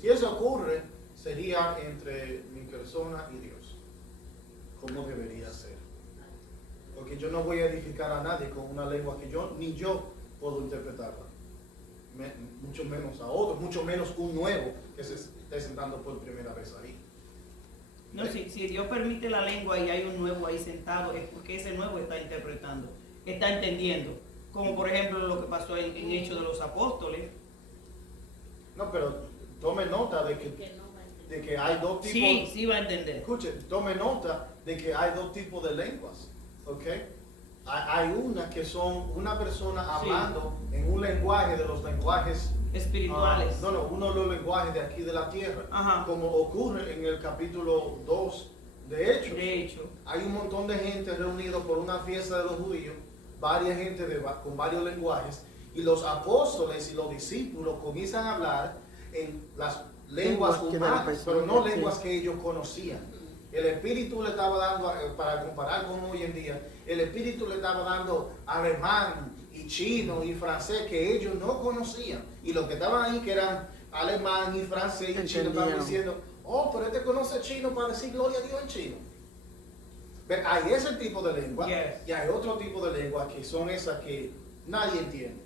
Si eso ocurre, sería entre mi persona y Dios, como debería ser. Porque yo no voy a edificar a nadie con una lengua que ni yo puedo interpretarla. Mucho menos a otro, mucho menos un nuevo que se esté sentando por primera vez ahí. No, si Dios permite la lengua y hay un nuevo ahí sentado, es porque ese nuevo está interpretando, está entendiendo como por ejemplo lo que pasó en Hechos de los Apóstoles. No, pero tome nota de Que que, no va a entender. de que hay dos tipos. Sí, sí va a entender. Escuche, tome nota de que hay dos tipos de lenguas, ¿ok? Hay una que son una persona Sí. hablando en un lenguaje de los lenguajes Espirituales. uno de los lenguajes de aquí de la tierra, Ajá. como ocurre en el capítulo 2 de Hechos. De hecho, Hay un montón de gente reunido por una fiesta de los judíos, varias gente con varios lenguajes, y los apóstoles y los discípulos comienzan a hablar en las lenguas Lenguas que la humanas, persona pero no sí. lenguas que ellos conocían. El Espíritu le estaba dando, para comparar con hoy en día, el Espíritu le estaba dando alemán y chino y francés que ellos no conocían. Y los que estaban ahí, que eran alemán y francés y chino, estaban Entendieron. diciendo, oh, pero este conoce chino para decir gloria a Dios en chino. Pero hay ese tipo de lengua Yes. y hay otro tipo de lengua que son esas que nadie entiende.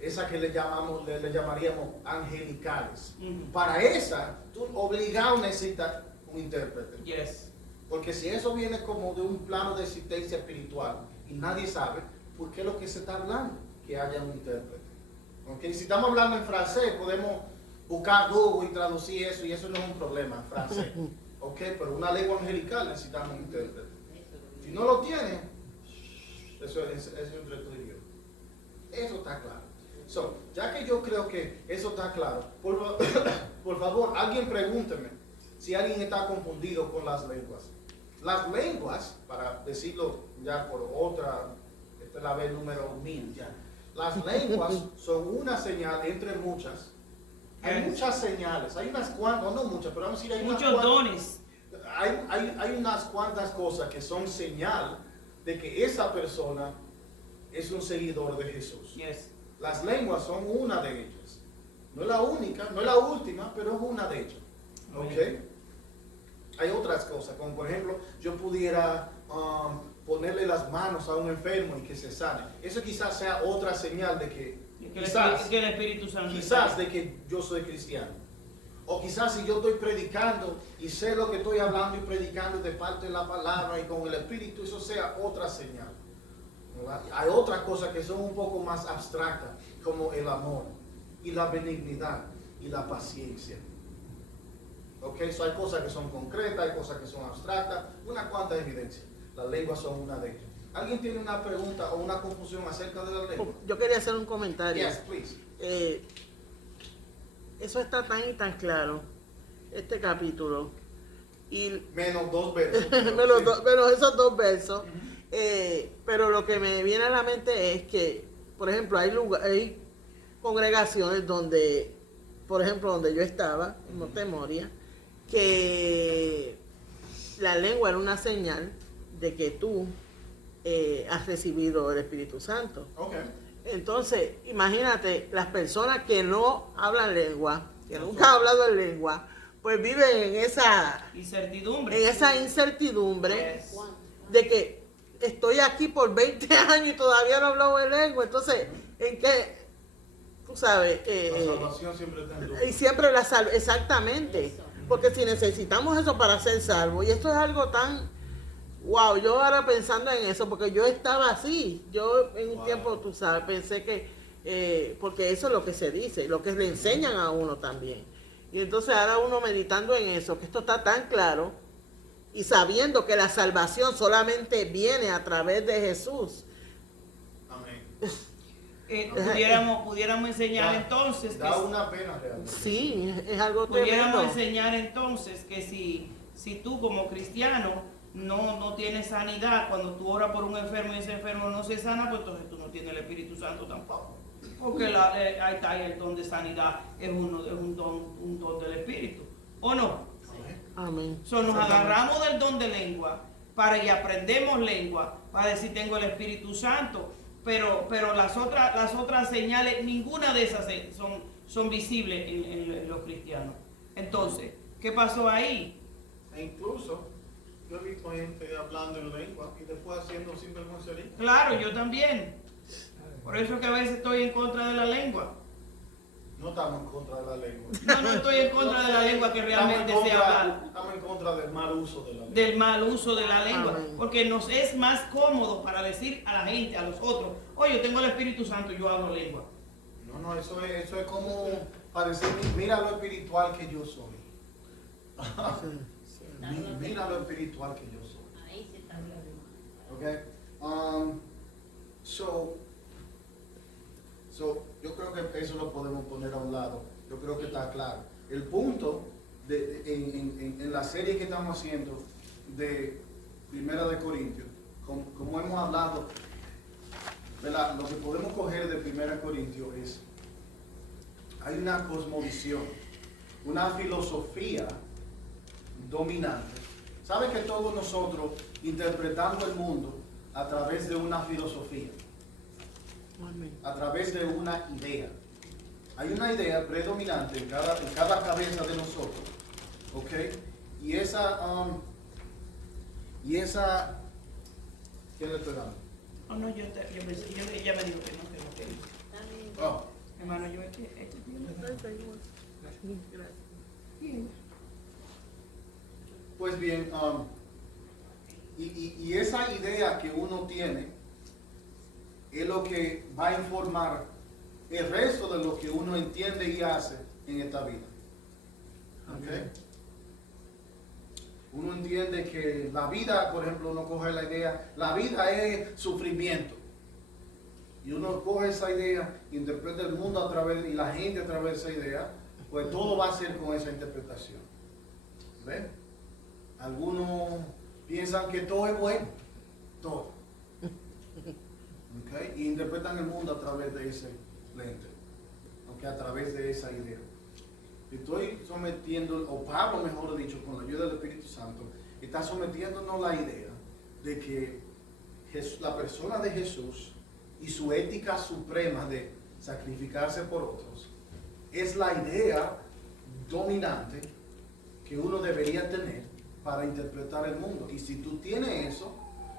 Esas que le llamaríamos angelicales. Para esa, tú obligado necesitas un intérprete. yes. Porque si eso viene como de un plano de existencia espiritual y nadie sabe, ¿por qué es lo que se está hablando? Que haya un intérprete. ¿Okay? Si estamos hablando en francés, podemos buscar Google y traducir eso, y eso no es un problema en francés. ¿Okay? Pero una lengua angelical necesitamos un intérprete. Si no lo tiene, eso es entre tú y yo. Eso está claro. So, ya que yo creo que eso está claro, por favor, alguien pregúnteme si alguien está confundido con las lenguas. Las lenguas, para decirlo ya por otra, esta es la vez número 1000 ya. Las lenguas son una señal entre muchas. Hay Yes. muchas señales, hay unas cuantas, no muchas, pero vamos a decir hay unas Muchos cuantas. dones. Hay unas cuantas cosas que son señal de que esa persona es un seguidor de Jesús. Yes. Las lenguas son una de ellas. No es la única, no es la última, pero es una de ellas. ¿Ok? Hay otras cosas, como por ejemplo, yo pudiera ponerle las manos a un enfermo y que se sane. Eso quizás sea otra señal de que, Que el Espíritu Santo. quizás de que yo soy cristiano. O quizás si yo estoy predicando y sé lo que estoy hablando y predicando de parte de la palabra y con el Espíritu, eso sea otra señal. ¿Verdad? Hay otras cosas que son un poco más abstractas, como el amor y la benignidad y la paciencia. ¿Ok? So hay cosas que son concretas, hay cosas que son abstractas, unas cuantas evidencias. Las lenguas son una de ellas. ¿Alguien tiene una pregunta o una confusión acerca de la lengua? Yo quería hacer un comentario. Yes, please. Eso está tan y tan claro, este capítulo. Y Menos 2 versos. menos esos dos versos. Pero lo que me viene a la mente es que, por ejemplo, hay congregaciones donde, por ejemplo, donde yo estaba, en Montemoria, que la lengua era una señal de que tú has recibido el Espíritu Santo. Ok. Entonces, imagínate, las personas que no hablan lengua, que nunca han hablado en lengua, pues viven en esa Incertidumbre. incertidumbre Yes. ¿Cuánto? de que estoy aquí por 20 años y todavía no he hablado en lengua. Entonces, ¿en qué? Tú sabes, La salvación siempre está en duda. y siempre la salva, exactamente. Eso. Porque si necesitamos eso para ser salvos, y esto es algo tan, wow, yo ahora pensando en eso, porque yo estaba así, yo en un Wow. tiempo, tú sabes, pensé que, porque eso es lo que se dice, lo que le enseñan a uno también. Y entonces ahora uno meditando en eso, que esto está tan claro, y sabiendo que la salvación solamente viene a través de Jesús. Amén. Pudiéramos enseñar Da- entonces Da que una pena realmente. Sí, es algo pudiéramos tremendo. enseñar entonces que si tú como cristiano no tienes sanidad, cuando tú oras por un enfermo y ese enfermo no se sana, pues entonces tú no tienes el Espíritu Santo tampoco. Porque ahí está el don de sanidad, es un don del Espíritu. ¿O no? Amén. So, nos agarramos del don de lengua y aprendemos lengua para decir tengo el Espíritu Santo, pero las otras señales, ninguna de esas son visibles en los cristianos. Entonces, ¿qué pasó ahí? E incluso, yo he visto gente hablando en lengua y después haciendo sinvergüencería. Claro, yo también. Por eso que a veces estoy en contra de la lengua. No estamos en contra de la lengua. No estoy en contra de la lengua que realmente Estamos en sea contra- hablar. Estamos estamos en contra del mal uso de la lengua. del mal uso de la lengua, Amén. porque nos es más cómodo para decir a la gente, a los otros, oye, yo tengo el Espíritu Santo, yo hablo lengua. No, eso es como para decir, mira lo espiritual que yo soy. Mira lo espiritual que yo soy. Ahí se está hablando. Okay. So, yo creo que eso lo podemos poner a un lado. Yo creo que está claro. El punto en la serie que estamos haciendo de Primera de Corintios, como hemos hablado, ¿verdad? Lo que podemos coger de Primera de Corintios es, hay una cosmovisión, una filosofía dominante. ¿Sabe que todos nosotros interpretamos el mundo a través de una filosofía? Amén. A través de una idea. Hay una idea predominante en cada cabeza de nosotros, ¿ok? Y esa, ¿quién le estoy dando? Oh, no, ella me dijo que no, que no. Oh, Hermano, yo este pues bien, y esa idea que uno tiene es lo que va a informar el resto de lo que uno entiende y hace en esta vida. ¿Ok? Uno entiende que la vida, por ejemplo, uno coge la idea, la vida es sufrimiento. Y uno coge esa idea, interpreta el mundo a través, y la gente a través de esa idea, pues todo va a ser con esa interpretación. ¿Ven? Algunos piensan que todo es bueno, todo. ¿Ok? Y interpretan el mundo a través de ese lente, ¿ok? A través de esa idea. Estoy sometiendo, o Pablo mejor dicho, con la ayuda del Espíritu Santo, está sometiéndonos la idea de que la persona de Jesús y su ética suprema de sacrificarse por otros es la idea dominante que uno debería tener para interpretar el mundo. Y si tú tienes eso,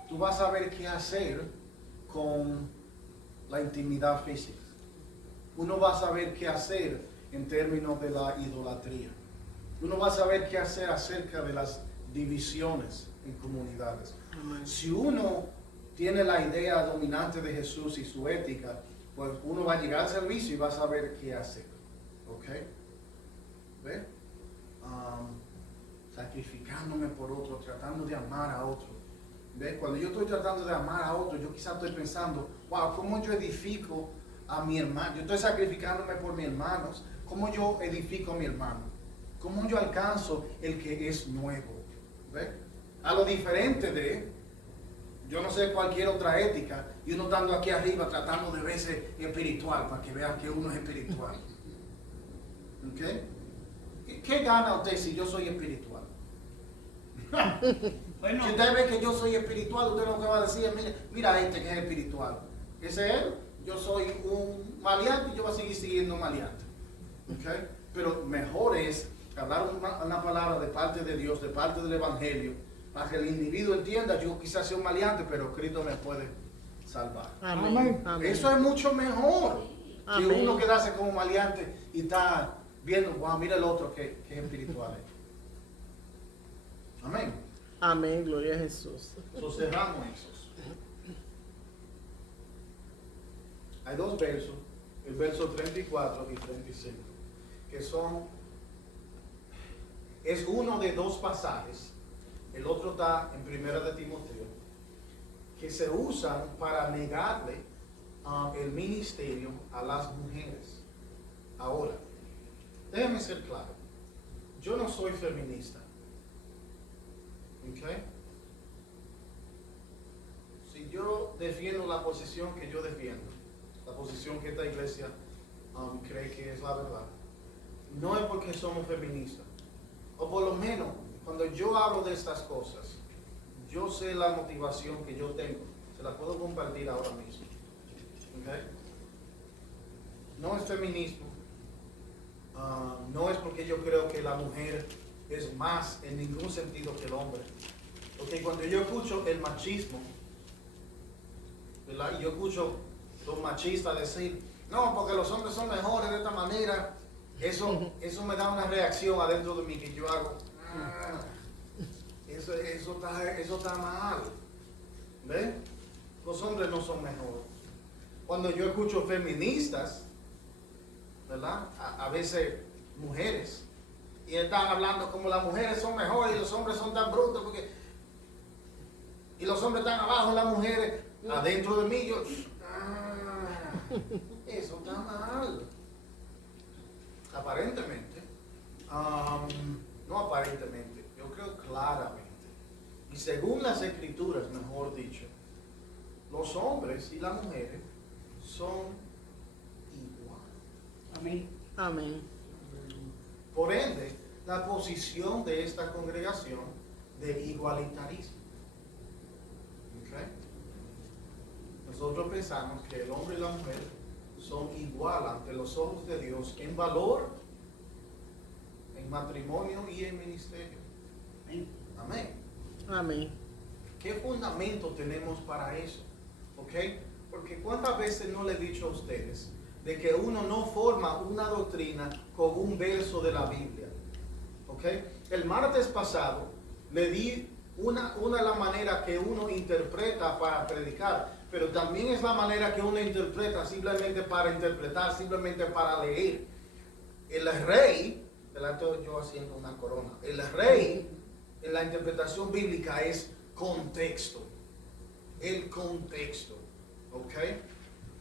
tú vas a saber qué hacer con la intimidad física. Uno va a saber qué hacer en términos de la idolatría. Uno va a saber qué hacer acerca de las divisiones en comunidades. Si uno tiene la idea dominante de Jesús y su ética, pues uno va a llegar al servicio y va a saber qué hacer. ¿Ok? ¿Ve? Sacrificándome por otro, tratando de amar a otro. ¿Ve? Cuando yo estoy tratando de amar a otro, yo quizás estoy pensando, wow, ¿cómo yo edifico a mi hermano? Yo estoy sacrificándome por mis hermanos. ¿Cómo yo edifico a mi hermano? ¿Cómo yo alcanzo el que es nuevo? ¿Ve? A lo diferente de, yo no sé, cualquier otra ética, y uno estando aquí arriba tratando de verse espiritual, para que vean que uno es espiritual. ¿Ok? ¿Qué gana usted si yo soy espiritual? Bueno, Si usted ve que yo soy espiritual, usted lo que va a decir es, mira este que es espiritual. Ese es él. Yo soy un maleante y yo voy a seguir siendo maleante. ¿Okay? Pero mejor es hablar una palabra de parte de Dios, de parte del Evangelio, para que el individuo entienda, yo quizás sea un maleante, pero Cristo me puede salvar. Amén. Amén. Eso es mucho mejor que Amén. uno quedarse como maleante y está viendo, wow, mira el otro que es espiritual. Amén. Amén, gloria a Jesús. Entonces cerramos esos. Hay dos versos, el verso 34 y 35, que es uno de dos pasajes, el otro está en Primera de Timoteo, que se usan para negarle el ministerio a las mujeres. Ahora, déjame ser claro, yo no soy feminista. ¿Ok? Si yo defiendo la posición que yo defiendo, la posición que esta iglesia cree que es la verdad, no es porque somos feministas, o por lo menos cuando yo hablo de estas cosas, yo sé la motivación que yo tengo, se la puedo compartir ahora mismo. ¿Ok? No es feminismo, no es porque yo creo que la mujer es más en ningún sentido que el hombre. Porque cuando yo escucho el machismo, ¿verdad? Y yo escucho los machistas decir, no, porque los hombres son mejores de esta manera, eso me da una reacción adentro de mí que yo hago. Eso está mal. ¿Ven? Los hombres no son mejores. Cuando yo escucho feministas, ¿verdad? A veces mujeres, y están hablando como las mujeres son mejores y los hombres son tan brutos, y los hombres están abajo, las mujeres adentro de mí, eso está mal. Aparentemente, no aparentemente, yo creo claramente, y según las escrituras, mejor dicho, los hombres y las mujeres son iguales. Amén. Amén. Por ende, la posición de esta congregación de igualitarismo. ¿Okay? Nosotros pensamos que el hombre y la mujer son igual ante los ojos de Dios en valor, en matrimonio y en ministerio. Amén. Amén. Amén. ¿Qué fundamento tenemos para eso? ¿Ok? Porque cuántas veces no le he dicho a ustedes de que uno no forma una doctrina con un verso de la Biblia. ¿Ok? El martes pasado le di una de las maneras que uno interpreta para predicar, pero también es la manera que uno interpreta simplemente para interpretar, simplemente para leer. El rey, estoy yo haciendo una corona, el rey en la interpretación bíblica es contexto. El contexto. ¿Ok?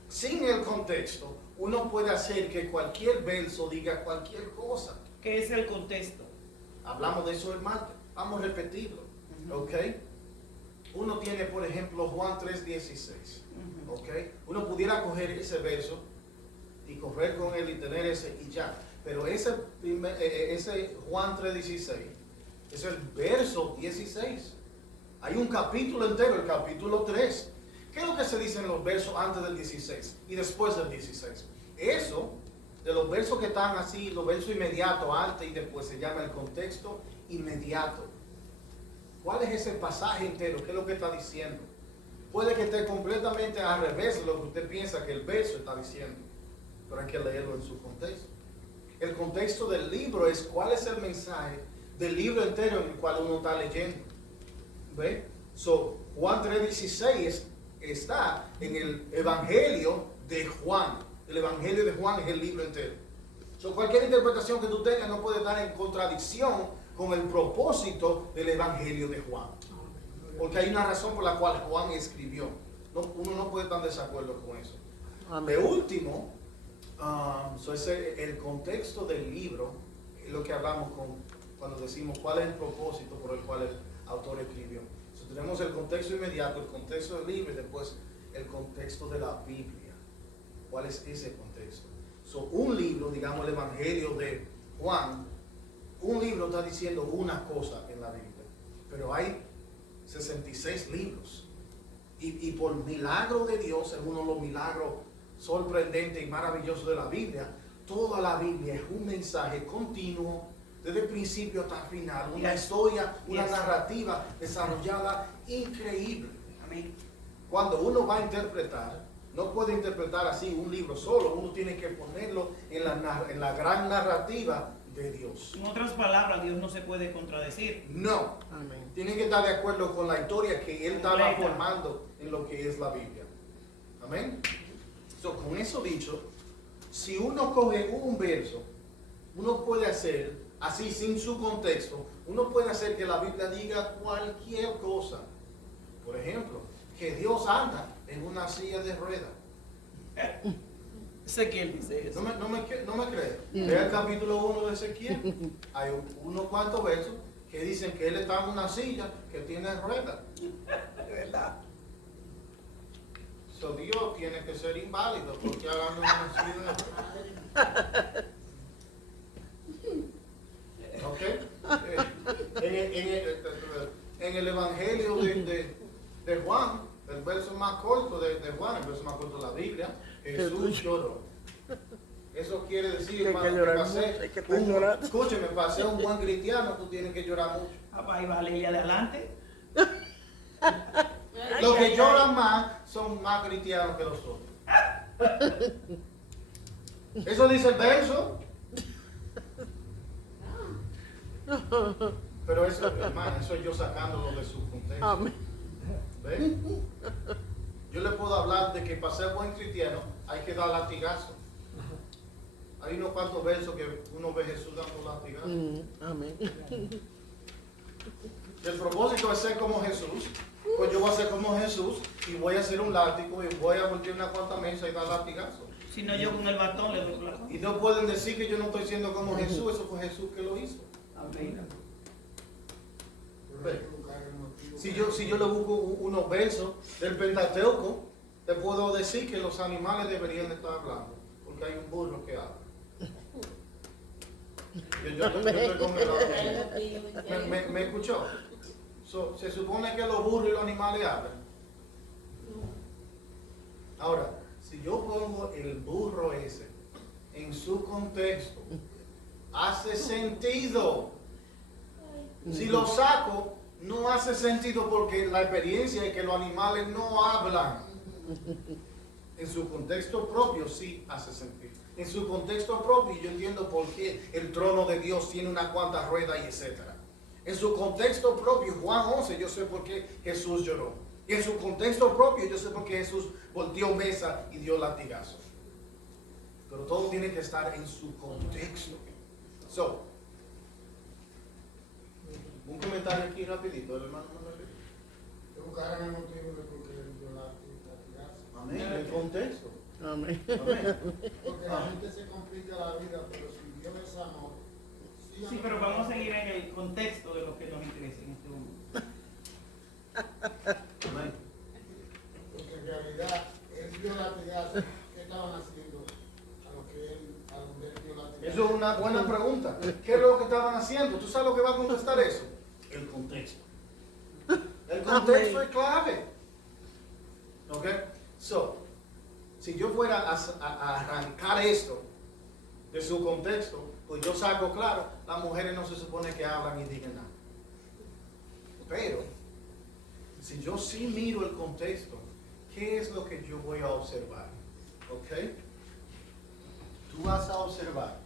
Sin el contexto, uno puede hacer que cualquier verso diga cualquier cosa. ¿Qué es el contexto? Hablamos de eso el martes. Vamos a repetirlo. ¿Ok? Uno tiene, por ejemplo, Juan 3:16. ¿Ok? Uno pudiera coger ese verso y correr con él y tener ese y ya. Pero ese Juan 3:16 es el verso 16. Hay un capítulo entero, el capítulo 3. ¿Qué es lo que se dice en los versos antes del 16 y después del 16? Eso, de los versos que están así, los versos inmediatos, antes y después, se llama el contexto inmediato. ¿Cuál es ese pasaje entero? ¿Qué es lo que está diciendo? Puede que esté completamente al revés de lo que usted piensa que el verso está diciendo, pero hay que leerlo en su contexto. El contexto del libro es cuál es el mensaje del libro entero en el cual uno está leyendo. ¿Ve? So, Juan 3:16 está en el Evangelio de Juan. El Evangelio de Juan es el libro entero. So, cualquier interpretación que tú tengas no puede estar en contradicción con el propósito del Evangelio de Juan. Porque hay una razón por la cual Juan escribió. Uno no puede estar en desacuerdo con eso. Amén. De último, el contexto del libro es lo que hablamos cuando decimos cuál es el propósito por el cual el autor escribió. Tenemos el contexto inmediato, el contexto del libro y después el contexto de la Biblia. ¿Cuál es ese contexto? Un libro, digamos el Evangelio de Juan, un libro está diciendo una cosa en la Biblia, pero hay 66 libros. Y por milagro de Dios, es uno de los milagros sorprendentes y maravillosos de la Biblia, toda la Biblia es un mensaje continuo desde el principio hasta el final, una historia, una narrativa desarrollada increíble. Amén. Cuando uno va a interpretar, no puede interpretar así un libro solo, uno tiene que ponerlo en la gran narrativa de Dios. En otras palabras, Dios no se puede contradecir. No, Amén. tienen que estar de acuerdo con la historia que Él estaba Completa. formando en lo que es la Biblia. Amén. Con eso dicho, si uno coge un verso, uno puede hacer así sin su contexto, uno puede hacer que la Biblia diga cualquier cosa. Por ejemplo, que Dios anda en una silla de ruedas. Ezequiel dice eso. No me cree. Vea el capítulo 1 de Ezequiel. Hay unos cuantos versos que dicen que Él está en una silla que tiene ruedas. De verdad. So, Dios tiene que ser inválido porque hagan una silla de ruedas. ¿Ok? En el Evangelio de Juan, el verso más corto de Juan, el verso más corto de la Biblia, Jesús lloró. Eso quiere decir, Hay que hermano, llorar para ser mucho, hay que estar llorando. escúcheme, para ser un buen cristiano, tú tienes que llorar mucho. Papá, y va Lilia adelante. Los que lloran más son más cristianos que los otros. Eso dice el verso. Pero eso, hermano, eso es yo sacándolo de su contexto. Amén. ¿Ve? Yo le puedo hablar de que para ser buen cristiano hay que dar latigazo. Hay unos cuantos versos que uno ve a Jesús dando latigazo. Amén. El propósito es ser como Jesús. Pues yo voy a ser como Jesús y voy a hacer un látigo y voy a voltear una cuanta mesa y dar latigazo. Si no, yo con el batón le doy por la Y no pueden decir que yo no estoy siendo como Jesús, eso fue Jesús que lo hizo. Amén. Si yo le busco unos versos del Pentateuco, te puedo decir que los animales deberían estar hablando, porque hay un burro que habla. Yo estoy con el ¿Me escuchó? Se supone que los burros y los animales hablan. Ahora, si yo pongo el burro ese en su contexto, hace sentido. Si lo saco, no hace sentido porque la experiencia es que los animales no hablan. En su contexto propio sí hace sentido. En su contexto propio yo entiendo por qué el trono de Dios tiene unas cuantas ruedas y etcétera. En su contexto propio, Juan 11, yo sé por qué Jesús lloró. Y en su contexto propio, yo sé por qué Jesús volteó mesa y dio latigazo. Pero todo tiene que estar en su contexto. Un comentario aquí rapidito, el hermano Manuel. Buscaron el motivo de por qué él dio latigazo. Amén, el contexto. Amén. Amén. Porque la gente se complica la vida, pero si Dios es amor. Sí, pero vamos a seguir en el contexto de lo que nos interesa en este momento. Amén. Porque en realidad, él dio latigazo. ¿Qué estaban haciendo a lo que él dio latigazo? Eso es una buena pregunta. ¿Qué es lo que estaban haciendo? ¿Tú sabes lo que va a contestar eso? El contexto. El contexto es clave. ¿Ok? Si yo fuera a arrancar esto de su contexto, pues yo saco claro, las mujeres no se supone que hablan y digan nada. Pero, si yo sí miro el contexto, ¿qué es lo que yo voy a observar? ¿Ok? Tú vas a observar.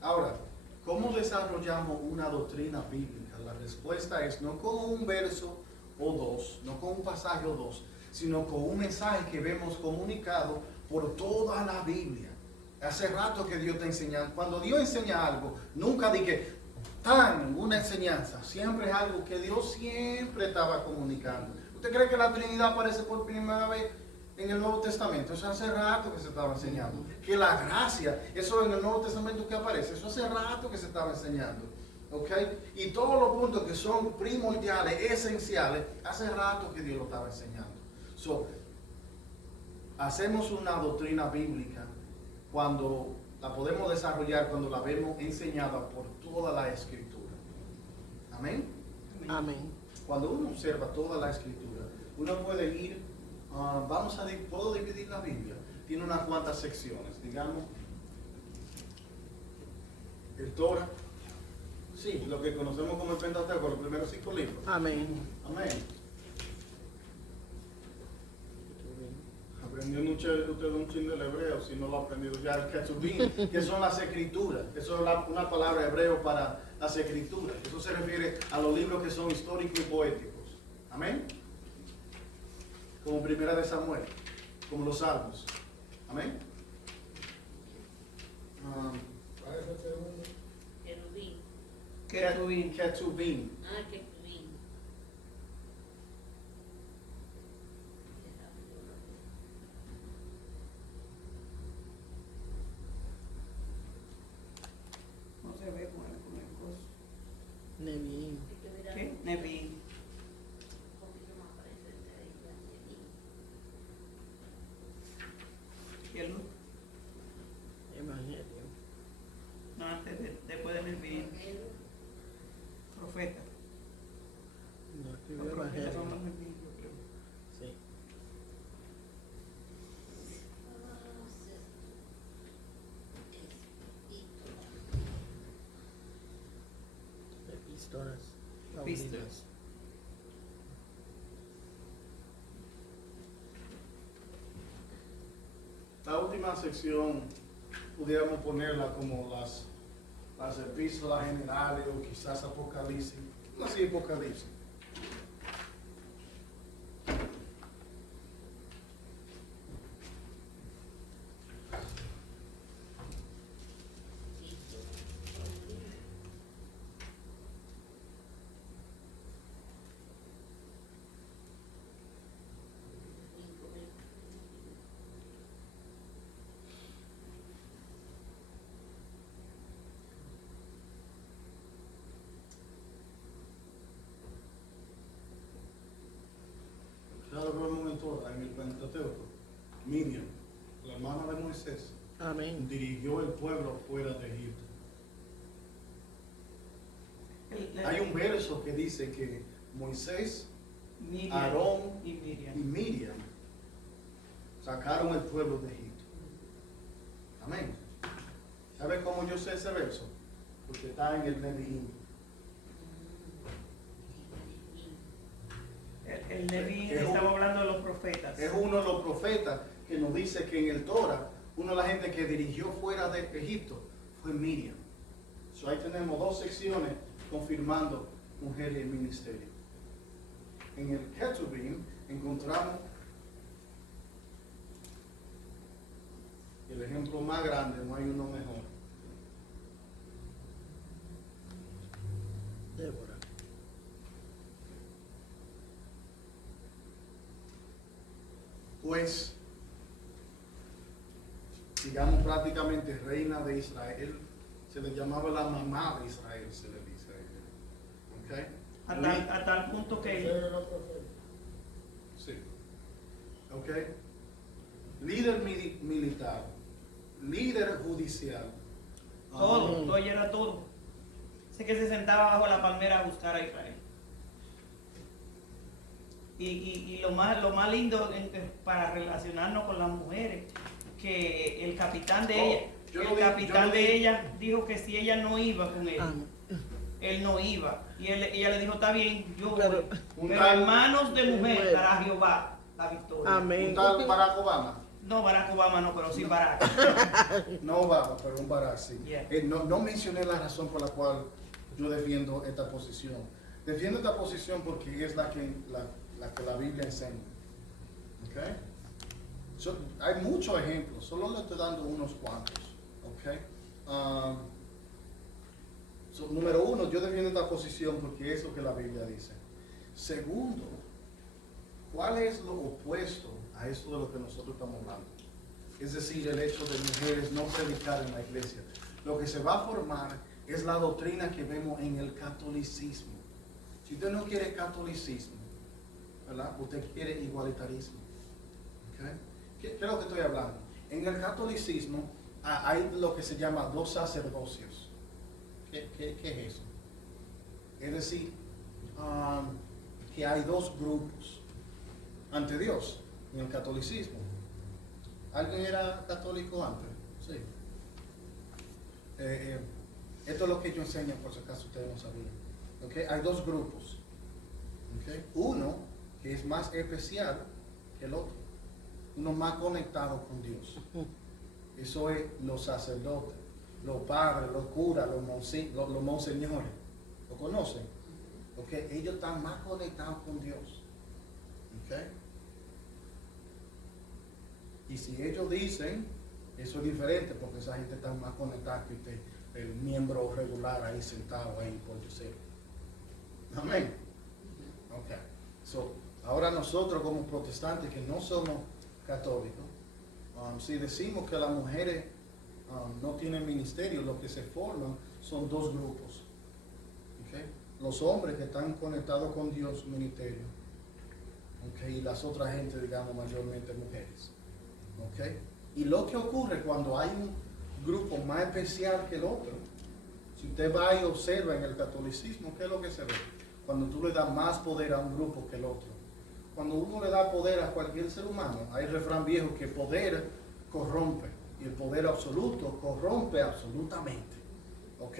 Ahora, ¿cómo desarrollamos una doctrina bíblica? La respuesta es no con un verso o dos, no con un pasaje o dos, sino con un mensaje que vemos comunicado por toda la Biblia. Hace rato que Dios te enseña. Cuando Dios enseña algo, nunca dije tan una enseñanza. Siempre es algo que Dios siempre estaba comunicando. ¿Usted cree que la Trinidad aparece por primera vez en el Nuevo Testamento? Eso hace rato que se estaba enseñando. Que la gracia, eso en el Nuevo Testamento que aparece, eso hace rato que se estaba enseñando. ¿Ok? Y todos los puntos que son primordiales, esenciales, hace rato que Dios lo estaba enseñando. Hacemos una doctrina bíblica cuando la podemos desarrollar, cuando la vemos enseñada por toda la Escritura. Amén. Amén. Cuando uno observa toda la Escritura, uno puede ir, puedo dividir la Biblia. Tiene unas cuantas secciones, digamos, el Torah, sí, lo que conocemos como el Pentateuco, los primeros 5 libros. Amén. Amén. Aprendió usted un chin del hebreo, si no lo ha aprendido ya, el Ketubim, que son las escrituras. Eso es una palabra hebreo para las escrituras. Eso se refiere a los libros que son históricos y poéticos. Amén. Como Primera de Samuel, como los Salmos. Amén. ¿Cuál es el segundo? Querubín. Ketubim. Ketubim. Querubín. No se ve con el coso. Nevín. ¿Qué? Nevi. Un poquito más presente ahí, ¿Y el otro? Evangelio. No, después de Nevi. Profeta. No Los escribió profetas son los Evangelio. Nevi, yo creo. Sí. Epístolas. Epístolas. La última sección pudiéramos ponerla como las epístolas generales o quizás Apocalipsis. Así porque dice. Ya lo vemos en el Pentateuco. Miriam, la hermana de Moisés, Amén. dirigió el pueblo fuera de Egipto. Hay un verso que dice que Moisés, Miriam Aarón y y Miriam. Miriam sacaron el pueblo de Egipto. Amén. ¿Sabe cómo yo sé ese verso? Porque está en el Nevi'im. El Leví, Es un- estamos hablando de los profetas. Es uno de los profetas que nos dice que en el Torah, una de las gente que dirigió fuera de Egipto fue Miriam. So, ahí tenemos dos secciones confirmando mujeres en ministerio. En el Ketuvim encontramos el ejemplo más grande, no hay uno mejor. Débora. Pues, digamos prácticamente reina de Israel, se le llamaba la mamá de Israel, se le dice a ella. ¿Ok? A tal punto que Pero no profeta. Sí. ¿Ok? Líder militar, líder judicial. todo ella era todo. Sé que se sentaba bajo la palmera a buscar a Israel. Y lo más lindo para relacionarnos con las mujeres, que el capitán de ella, ella dijo que si ella no iba con él, Amén. él no iba. Y ella le dijo, está bien, yo voy. Pero- Pero en manos de mujer dará Jehová la victoria. Amén. Un tal Barack Obama. No, Barack Obama no, pero sí Barack. No Obama, pero un Barack, sí. Yeah. No mencioné la razón por la cual yo defiendo esta posición. Defiendo esta posición porque es la que la Biblia enseña. ¿Ok? Hay muchos ejemplos, solo le estoy dando unos cuantos. ¿Ok? Número uno, yo defiendo esta posición porque es lo que la Biblia dice. Segundo, ¿cuál es lo opuesto a esto de lo que nosotros estamos hablando? Es decir, el hecho de mujeres no predicar en la iglesia. Lo que se va a formar es la doctrina que vemos en el catolicismo. Si usted no quiere catolicismo, ¿verdad? Usted quiere igualitarismo. ¿Ok? ¿Qué es lo que estoy hablando? En el catolicismo hay lo que se llama dos sacerdocios. ¿Qué es eso? Es decir, que hay dos grupos ante Dios en el catolicismo. ¿Alguien era católico antes? Sí. Esto es lo que yo enseño, por si acaso ustedes no sabían. ¿Okay? Hay dos grupos. ¿Okay? Uno que es más especial que el otro. Uno más conectado con Dios. Eso es los sacerdotes, los padres, los curas, los monseñores. ¿Lo conocen? ¿Okay? Ellos están más conectados con Dios. ¿Okay? Y si ellos dicen, eso es diferente porque esa gente está más conectada que usted, el miembro regular ahí sentado ahí por decir. Amén. Ok. Ahora nosotros como protestantes que no somos católicos, si decimos que las mujeres no tienen ministerio, lo que se forman son dos grupos. ¿Okay? Los hombres que están conectados con Dios, ministerio. ¿Okay? Y las otras gente, digamos, mayormente mujeres. ¿Okay? Y lo que ocurre cuando hay un grupo más especial que el otro, si usted va y observa en el catolicismo, ¿qué es lo que se ve? Cuando tú le das más poder a un grupo que el otro. Cuando uno le da poder a cualquier ser humano, hay refrán viejo que poder corrompe y el poder absoluto corrompe absolutamente. ¿Ok?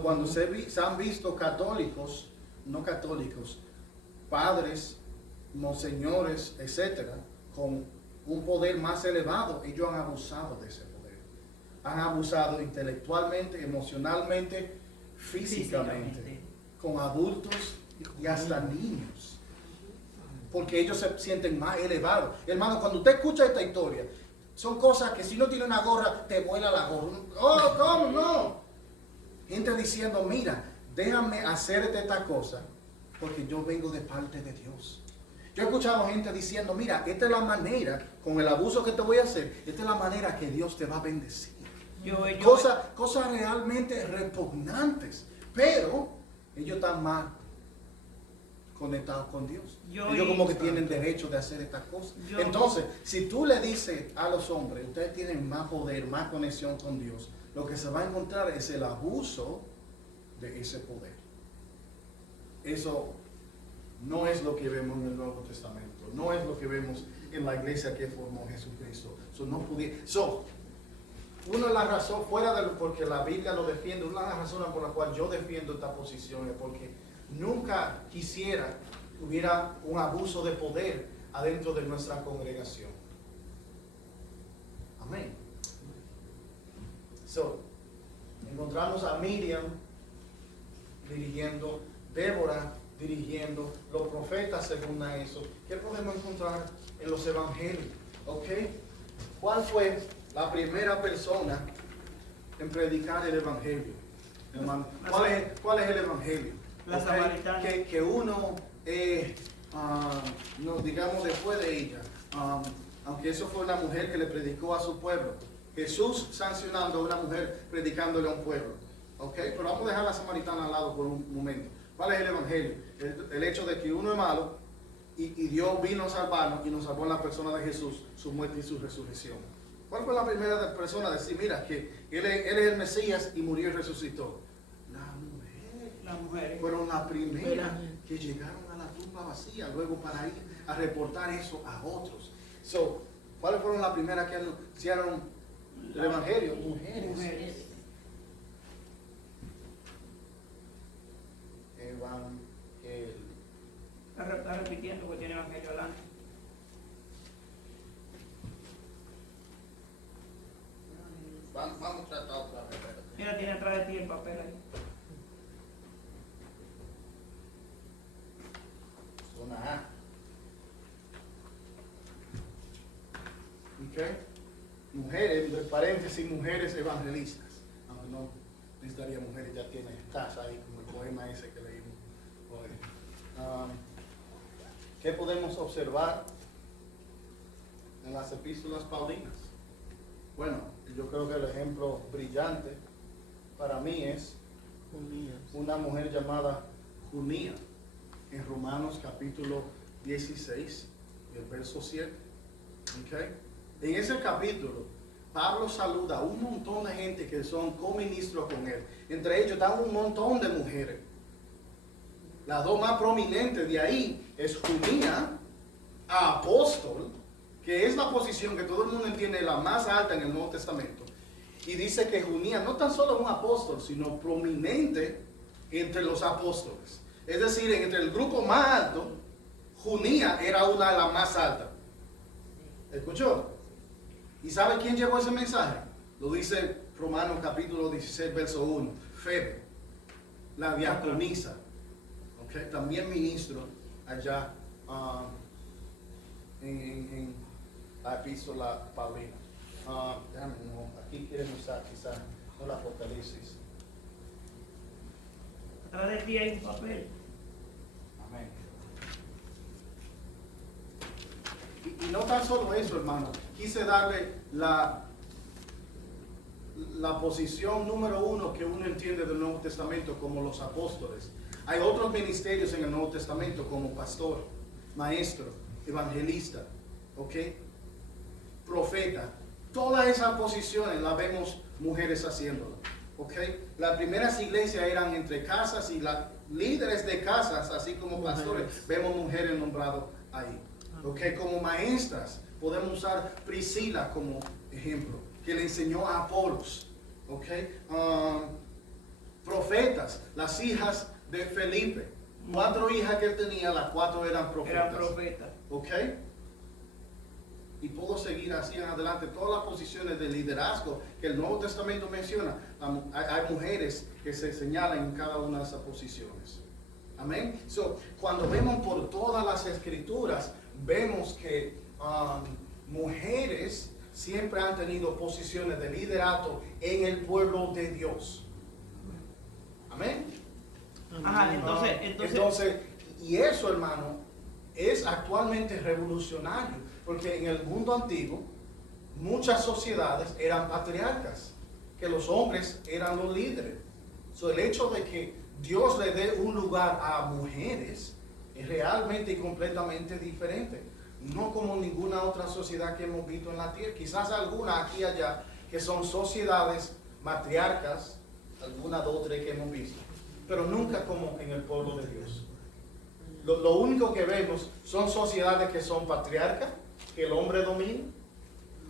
Cuando se han visto católicos, no católicos, padres, monseñores, etcétera, con un poder más elevado, ellos han abusado de ese poder. Han abusado intelectualmente, emocionalmente, físicamente. con adultos y hasta niños. Porque ellos se sienten más elevados. Hermano, cuando usted escucha esta historia, son cosas que si no tiene una gorra, te vuela la gorra. Oh, ¿cómo? No. Gente diciendo, mira, déjame hacerte esta cosa, porque yo vengo de parte de Dios. Yo he escuchado gente diciendo, mira, esta es la manera, con el abuso que te voy a hacer, esta es la manera que Dios te va a bendecir. Cosas realmente repugnantes, pero ellos están más conectados con Dios. Ellos como que tienen derecho de hacer estas cosas. Entonces, si tú le dices a los hombres, ustedes tienen más poder, más conexión con Dios, lo que se va a encontrar es el abuso de ese poder. Eso no es lo que vemos en el Nuevo Testamento, no es lo que vemos en la iglesia que formó Jesucristo. Una de las razones, fuera de porque la Biblia lo defiende, una de las razones por las cuales yo defiendo esta posición es porque nunca quisiera que hubiera un abuso de poder adentro de nuestra congregación. Amén. Encontramos a Miriam dirigiendo, Débora dirigiendo, los profetas según a eso. ¿Qué podemos encontrar en los evangelios? ¿Ok? ¿Cuál fue la primera persona en predicar el evangelio? Hermano, ¿cuál es el evangelio? La samaritana. Que uno, no, digamos después de ella, aunque eso fue una mujer que le predicó a su pueblo, Jesús sancionando a una mujer predicándole a un pueblo. ¿Ok? Pero vamos a dejar a la samaritana al lado por un momento. ¿Cuál es el evangelio? El hecho de que uno es malo y Dios vino a salvarnos y nos salvó en la persona de Jesús, su muerte y su resurrección. ¿Cuál fue la primera persona a decir, mira, que él es el Mesías y murió y resucitó? Las mujeres fueron las primeras que llegaron a la tumba vacía, luego para ir a reportar eso a otros. ¿Cuáles fueron las primeras que anunciaron el evangelio? Mujeres. Está repitiendo porque tiene evangelio adelante. Vamos a tratar otra vez. Mira, tiene atrás de ti el papel ahí. Zona A. ¿Ok? Mujeres, entre paréntesis, mujeres evangelistas. Aunque no necesitaría mujeres, ya tiene taza ahí, como el poema ese que leímos hoy. ¿Qué podemos observar en las epístolas paulinas? Bueno, yo creo que el ejemplo brillante para mí es una mujer llamada Junía, en Romanos capítulo 16, el verso 7. ¿Okay? En ese capítulo, Pablo saluda a un montón de gente que son coministros con él. Entre ellos están un montón de mujeres. Las dos más prominentes de ahí es Junía, apóstol, que es la posición que todo el mundo entiende la más alta en el Nuevo Testamento. Y dice que Junía no tan solo un apóstol, sino prominente entre los apóstoles. Es decir, entre el grupo más alto, Junía era una de las más altas. ¿Escuchó? ¿Y sabe quién llevó ese mensaje? Lo dice Romanos capítulo 16, verso 1. Febe, la diaconisa. ¿Okay? También ministro allá en la epístola paulina. Aquí quieren usar quizás no la Apocalipsis. Atrás de ti hay un papel. Amén. Y no tan solo eso, hermano. Quise darle la posición número uno que uno entiende del Nuevo Testamento como los apóstoles. Hay otros ministerios en el Nuevo Testamento como pastor, maestro, evangelista, ¿ok? Profeta. Todas esas posiciones las vemos mujeres haciéndolo, ¿ok? Las primeras iglesias eran entre casas y las líderes de casas, así como pastores, vemos mujeres nombradas ahí, ¿ok? Como maestras, podemos usar Priscila como ejemplo, que le enseñó a Apolos, ¿ok? Profetas, las hijas de Felipe, 4 hijas que él tenía, las 4 eran profetas. Eran profetas. ¿Ok? Y puedo seguir así en adelante. Todas las posiciones de liderazgo que el Nuevo Testamento menciona, hay mujeres que se señalan en cada una de esas posiciones. Amén. So, cuando vemos por todas las escrituras, vemos que mujeres siempre han tenido posiciones de liderato en el pueblo de Dios. Amén. Ajá, Entonces, y eso, hermano, es actualmente revolucionario, porque en el mundo antiguo muchas sociedades eran patriarcas, que los hombres eran los líderes. So, el hecho de que Dios le dé un lugar a mujeres es realmente y completamente diferente. No como ninguna otra sociedad que hemos visto en la tierra. Quizás alguna aquí y allá que son sociedades matriarcas, alguna dos o tres que hemos visto, pero nunca como en el pueblo de Dios. Lo único que vemos son sociedades que son patriarcas, que el hombre domina,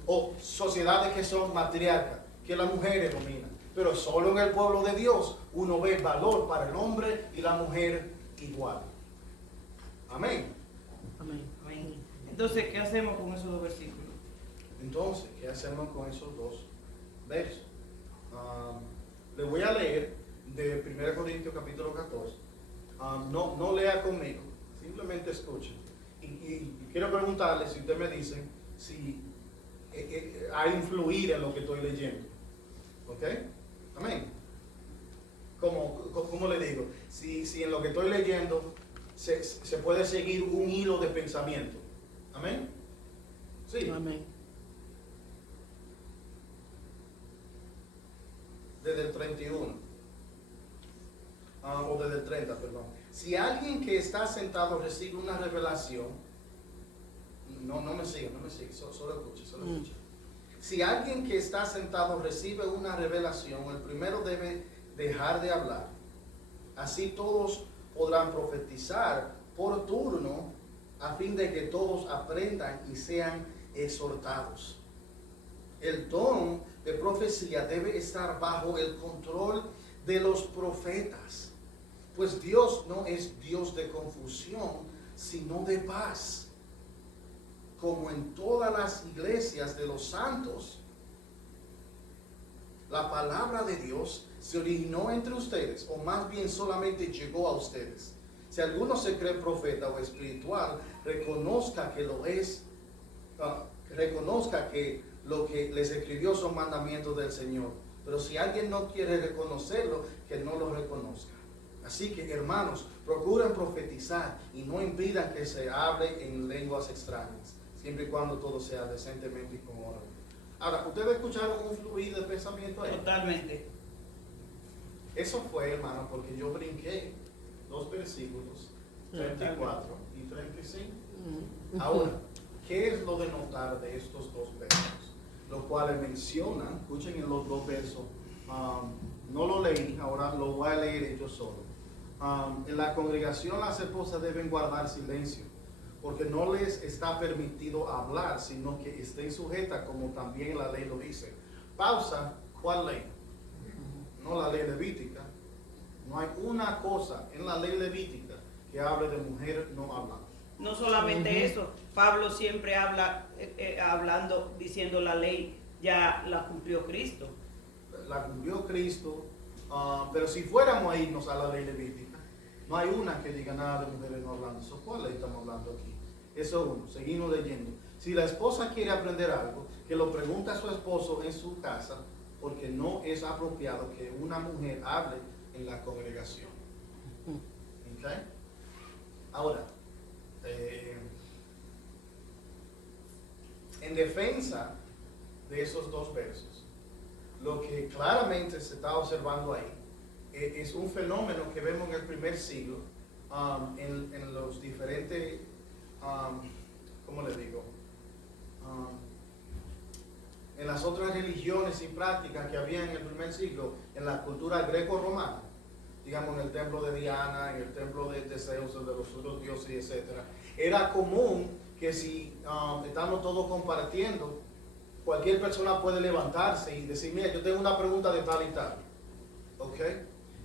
o sociedades que son matriarcas, que las mujeres dominan. Pero solo en el pueblo de Dios uno ve valor para el hombre y la mujer igual. Amén. Amén. Amén. Entonces, ¿qué hacemos con esos dos versículos? Entonces, ¿qué hacemos con esos dos versos? Le voy a leer de 1 Corintios capítulo 14. No lea conmigo, simplemente escuche. Y quiero preguntarle si usted me dice si ha influir en lo que estoy leyendo. ¿Ok? Amén. ¿Cómo le digo? Si en lo que estoy leyendo se puede seguir un hilo de pensamiento. Amén. Sí. Amén. Desde el 31. O desde el 30, perdón. Si alguien que está sentado recibe una revelación, no me siga, solo escuche. Si alguien que está sentado recibe una revelación, el primero debe dejar de hablar. Así todos podrán profetizar por turno, a fin de que todos aprendan y sean exhortados. El don de profecía debe estar bajo el control de los profetas, pues Dios no es Dios de confusión, sino de paz. Como en todas las iglesias de los santos, la palabra de Dios se originó entre ustedes, o más bien solamente llegó a ustedes. Si alguno se cree profeta o espiritual, reconozca que lo es, reconozca que lo que les escribió son mandamientos del Señor. Pero si alguien no quiere reconocerlo, que no lo reconozca. Así que, hermanos, procuren profetizar y no impidan que se hable en lenguas extrañas, siempre y cuando todo sea decentemente y con orden. Ahora, ¿ustedes escucharon un fluido de pensamiento ahí? Totalmente. Eso fue, hermano, porque yo brinqué dos versículos, 34 y 35. Ahora, ¿qué es lo de notar de estos dos versos? Los cuales mencionan, escuchen en los dos versos, no lo leí, ahora lo voy a leer yo solo. En la congregación las esposas deben guardar silencio, porque no les está permitido hablar, sino que estén sujetas, como también la ley lo dice. Pausa, ¿cuál ley? No la ley levítica. No hay una cosa en la ley levítica que hable de mujer no hablando. No solamente eso, Pablo siempre habla, diciendo la ley, ya la cumplió Cristo. La cumplió Cristo, pero si fuéramos a irnos a la ley levítica, no hay una que diga nada de mujeres no hablando. ¿So cuál ley estamos hablando aquí? Eso es uno, seguimos leyendo. Si la esposa quiere aprender algo, que lo pregunte a su esposo en su casa, porque no es apropiado que una mujer hable en la congregación. ¿Ok? Ahora, en defensa de esos dos versos, lo que claramente se está observando ahí es un fenómeno que vemos en el primer siglo, en los diferentes, ¿cómo le digo? En las otras religiones y prácticas que había en el primer siglo, en la cultura greco-romana, digamos en el templo de Diana, en el templo de Zeus, de los otros dioses, etc. Era común que si estamos todos compartiendo, cualquier persona puede levantarse y decir, mira, yo tengo una pregunta de tal y tal. ¿Ok?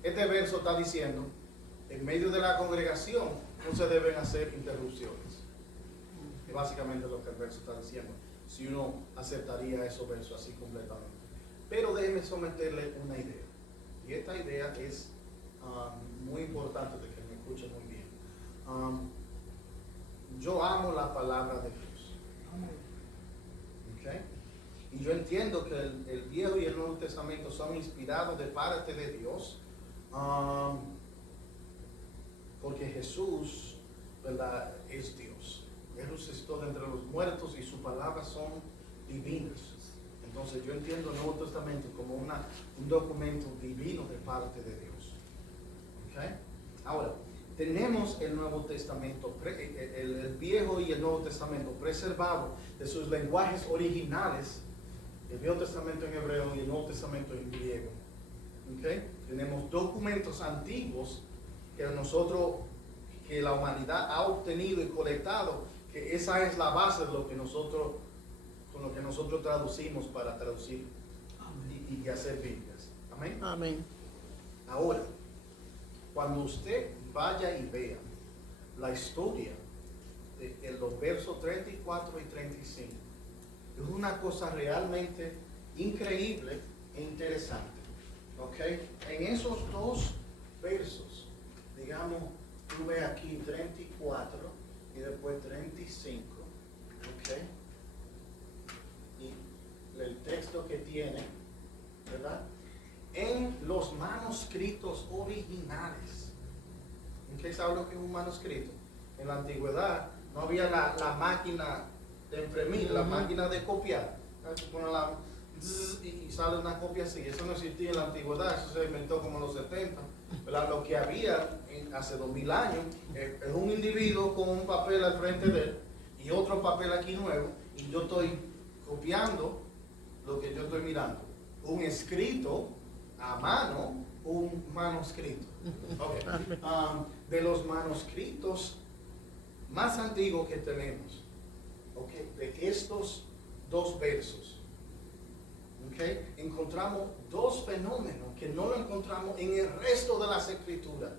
Este verso está diciendo, en medio de la congregación no se deben hacer interrupciones. Es básicamente lo que el verso está diciendo, si uno aceptaría esos versos así completamente. Pero déjeme someterle una idea. Y esta idea es muy importante de que me escuche muy bien. Yo amo la palabra de Dios. ¿Okay? Y yo entiendo que el Viejo y el Nuevo Testamento son inspirados de parte de Dios, porque Jesús, ¿verdad?, es Dios. Él resucitó de entre los muertos y sus palabras son divinas. Entonces yo entiendo el Nuevo Testamento como un documento divino de parte de Dios. ¿Okay? Ahora, tenemos el Nuevo Testamento, el Viejo y el Nuevo Testamento preservado de sus lenguajes originales, el Viejo Testamento en hebreo y el Nuevo Testamento en griego. ¿Okay? Tenemos documentos antiguos que la humanidad ha obtenido y colectado, que esa es la base de lo que nosotros traducimos para traducir y hacer Biblias. Amén. Amén. Ahora, cuando usted vaya y vea la historia de los versos 34 y 35, es una cosa realmente increíble e interesante. ¿Okay? En esos dos versos, digamos, tú ves aquí 34 y después 35, ¿ok? Y el texto que tiene, ¿verdad? En los manuscritos originales. ¿Ok? ¿Sabe lo que es un manuscrito? En la antigüedad no había la máquina de imprimir, la máquina de copiar. Y sale una copia así. Eso no existía en la antigüedad, eso se inventó como en los 70. ¿Verdad? Lo que había hace 2000 años es un individuo con un papel al frente de él y otro papel aquí nuevo, y yo estoy copiando lo que yo estoy mirando. Un escrito a mano, un manuscrito. Okay. De los manuscritos más antiguos que tenemos, okay, de estos dos versos, okay, encontramos dos fenómenos que no lo encontramos en el resto de las escrituras.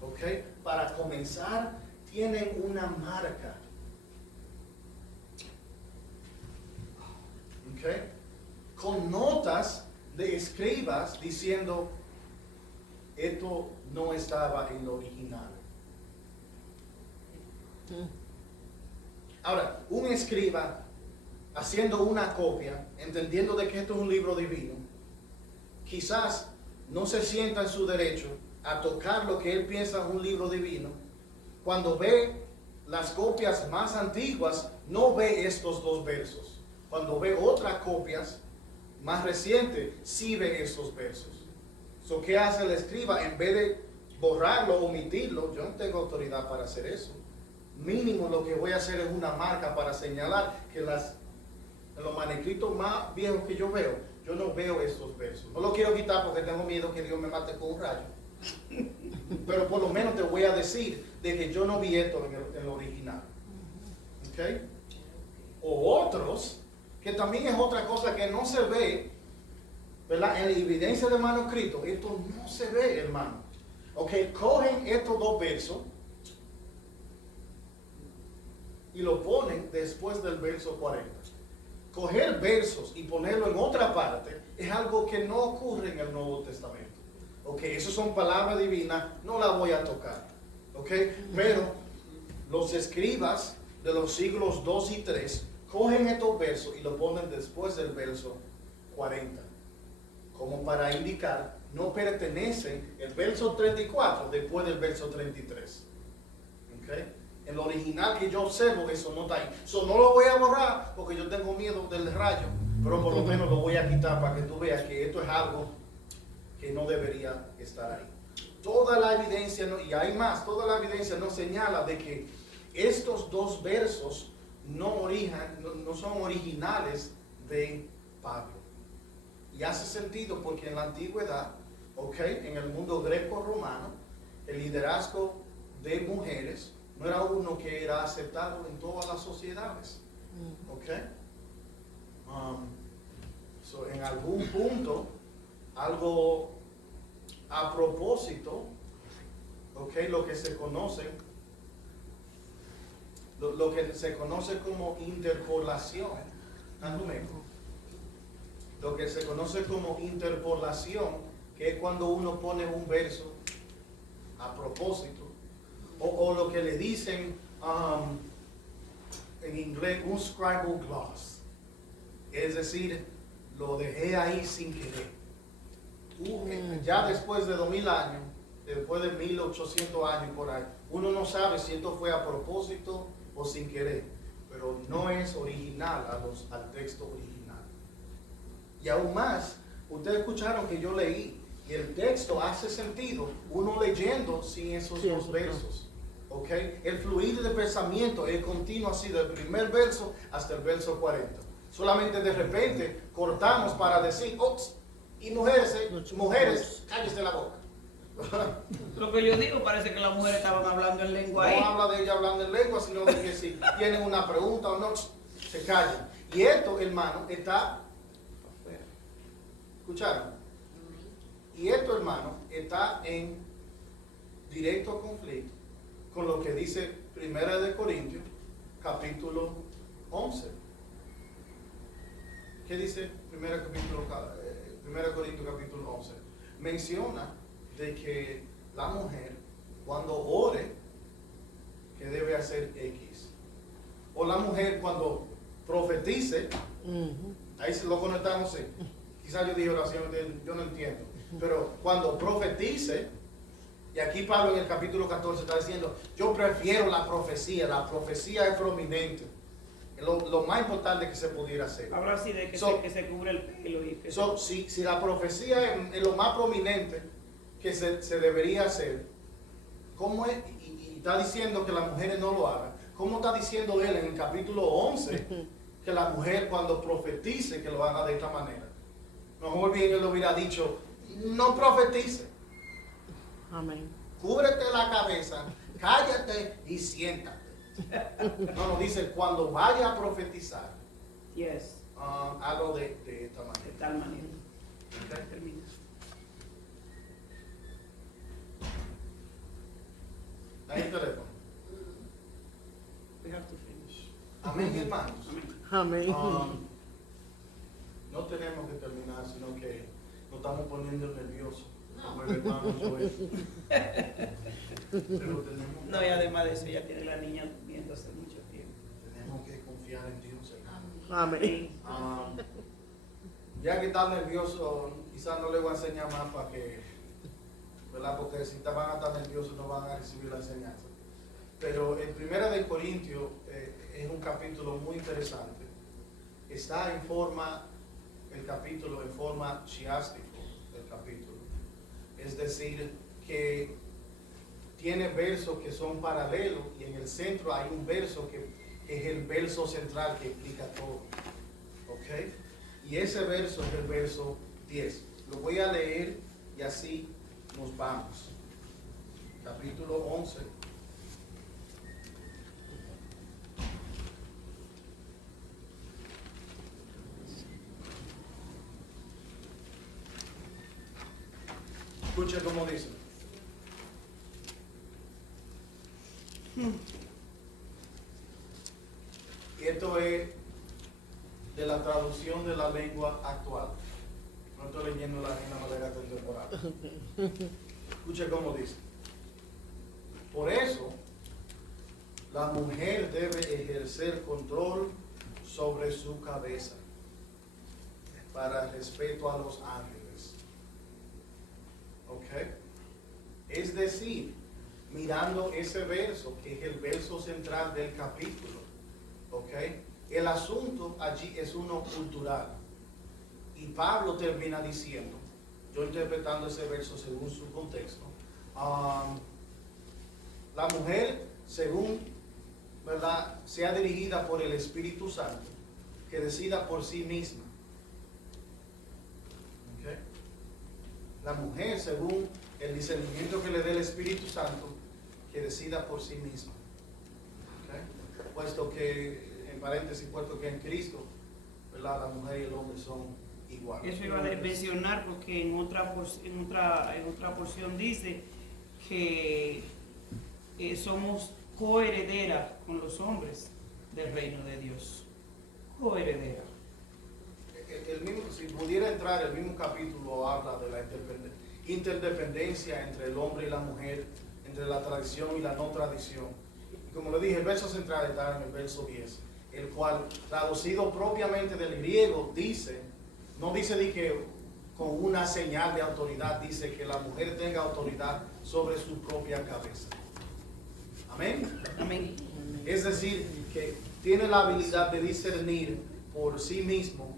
Okay. Para comenzar, tienen una marca. Okay. Con notas de escribas diciendo esto no estaba en lo original. Ahora, un escriba haciendo una copia, entendiendo de que esto es un libro divino, quizás no se sienta en su derecho a tocar lo que él piensa es un libro divino. Cuando ve las copias más antiguas, no ve estos dos versos. Cuando ve otras copias más recientes, sí ve estos versos. So, ¿qué hace el escriba? En vez de borrarlo, omitirlo, yo no tengo autoridad para hacer eso. Mínimo lo que voy a hacer es una marca para señalar que en los manuscritos más viejos que yo veo, yo no veo estos versos. No lo quiero quitar porque tengo miedo que Dios me mate con un rayo. Pero por lo menos te voy a decir de que yo no vi esto en el original. ¿Okay? O otros, que también es otra cosa que no se ve, ¿verdad? En la evidencia de manuscrito, esto no se ve, hermano. Okay, cogen estos dos versos y lo ponen después del verso 40. Coger versos y ponerlo en otra parte es algo que no ocurre en el Nuevo Testamento. Okay, esas son palabras divinas, no las voy a tocar. Okay, pero los escribas de los siglos 2 y 3 cogen estos versos y lo ponen después del verso 40, como para indicar, no pertenecen el verso 34 después del verso 33. ¿Okay? El original que yo observo, eso no está ahí. Eso no lo voy a borrar porque yo tengo miedo del rayo, pero por lo menos lo voy a quitar para que tú veas que esto es algo que no debería estar ahí. Toda la evidencia, y hay más, toda la evidencia nos señala de que estos dos versos no son originales de Pablo. Y hace sentido porque en la antigüedad, en el mundo greco-romano, el liderazgo de mujeres no era uno que era aceptado en todas las sociedades. En algún punto, algo a propósito, lo que se conoce como interpolación. Lo que se conoce como interpolación, que es cuando uno pone un verso a propósito o lo que le dicen en inglés un scribal gloss. Es decir, lo dejé ahí sin querer. Ya después de 2000 años, después de 1800 años por ahí, uno no sabe si esto fue a propósito o sin querer, pero no es original al texto original. Y aún más, ustedes escucharon que yo leí, y el texto hace sentido, uno leyendo sin esos Sí, dos eso, versos. ¿Ok? El fluir de pensamiento es continuo así, del primer verso hasta el verso 40. Solamente de repente cortamos para decir, ops, y mujeres, cállese la boca. Lo que yo digo parece que las mujeres estaban hablando en lengua ahí. No habla de ella hablando en lengua, sino de que si tienen una pregunta o no, se callan. Y esto, hermano, está afuera. ¿Escucharon? Y esto, hermano, está en directo conflicto con lo que dice 1 de Corintios, capítulo 11. ¿Qué dice 1 Corintios, capítulo 11? Menciona de que la mujer, cuando ore, que debe hacer X. O la mujer, cuando profetice, ahí se lo conectamos, sí. Quizás yo dije oración, yo no entiendo. Pero cuando profetice, y aquí Pablo en el capítulo 14 está diciendo, yo prefiero la profecía es prominente, es lo más importante que se pudiera hacer. Habla así de que, que se cubre el pelo y que si la profecía es lo más prominente que se debería hacer, ¿cómo es? Y está diciendo que las mujeres no lo hagan. ¿Cómo está diciendo él en el capítulo 11 que la mujer cuando profetice que lo haga de esta manera? Mejor bien él lo hubiera dicho, no profetice. Amén. Cúbrete la cabeza, cállate y siéntate. No, dice cuando vaya a profetizar, yes, hazlo de esta de manera. tal manera. Ok. Termina. Ahí el teléfono. We have to finish. Amén, hermanos. Amén. No tenemos que terminar, sino que nos estamos poniendo nerviosos. Como el hermano Joel. Pero tenemos, No, y además de eso, ya tiene la niña viendo hace mucho tiempo. tenemos que confiar en Dios, hermano. Amén. Sí. Ya que están nerviosos, quizás no les voy a enseñar más para que, ¿verdad? Porque si van a estar nerviosos no van a recibir la enseñanza. Pero el 1 de Corintios es un capítulo muy interesante. Está en forma, el capítulo en forma chiástica del capítulo. Es decir, que tiene versos que son paralelos y en el centro hay un verso que es el verso central que explica todo. ¿Ok? Y ese verso es el verso 10. Lo voy a leer y así nos vamos. Capítulo 11. Escuche cómo dice. Y esto es de la traducción de la lengua actual. No estoy leyendo la Reina Valera contemporánea. Escuche cómo dice. Por eso, la mujer debe ejercer control sobre su cabeza para respeto a los ángeles. ¿Ok? Es decir, mirando ese verso, que es el verso central del capítulo, ¿ok? El asunto allí es uno cultural. Y Pablo termina diciendo, yo interpretando ese verso según su contexto, la mujer, según, ¿verdad?, sea dirigida por el Espíritu Santo, que decida por sí misma. ¿Ok? La mujer, según el discernimiento que le dé el Espíritu Santo, que decida por sí misma. ¿Ok? Puesto que, en paréntesis, puesto que en Cristo, ¿verdad?, la mujer y el hombre son iguales. Eso iba a mencionar porque en otra porción dice que somos coherederas con los hombres del reino de Dios. Coherederas. El mismo, si pudiera entrar, el mismo capítulo habla de la interdependencia entre el hombre y la mujer entre la tradición y la no tradición. Y como le dije, el verso central está en el verso 10, el cual, traducido propiamente del griego, dice, no dice de que con una señal de autoridad, dice que la mujer tenga autoridad sobre su propia cabeza. Amén. Amén. Es decir, que tiene la habilidad de discernir por sí mismo,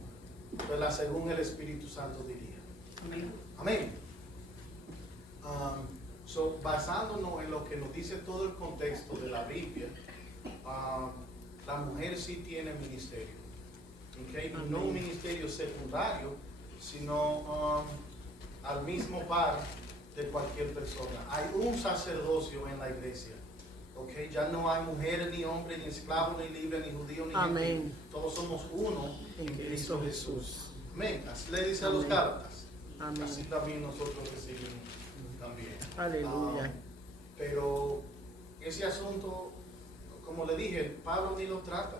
¿verdad? Según el Espíritu Santo diría. Amén. Amén. Basándonos en lo que nos dice todo el contexto de la Biblia, la mujer sí tiene ministerio. ¿Okay? Y no un ministerio secundario, sino al mismo par de cualquier persona. Hay un sacerdocio en la iglesia. Okay, ya no hay mujeres, ni hombres, ni esclavos, ni libres, ni judíos, ni Amén. gentiles. Todos somos uno en En Cristo Cristo Jesús. Amén. Así le dice a los Amén. Gálatas. Amén. Así también nosotros recibimos también. Aleluya. Pero ese asunto, como le dije, Pablo ni lo trata.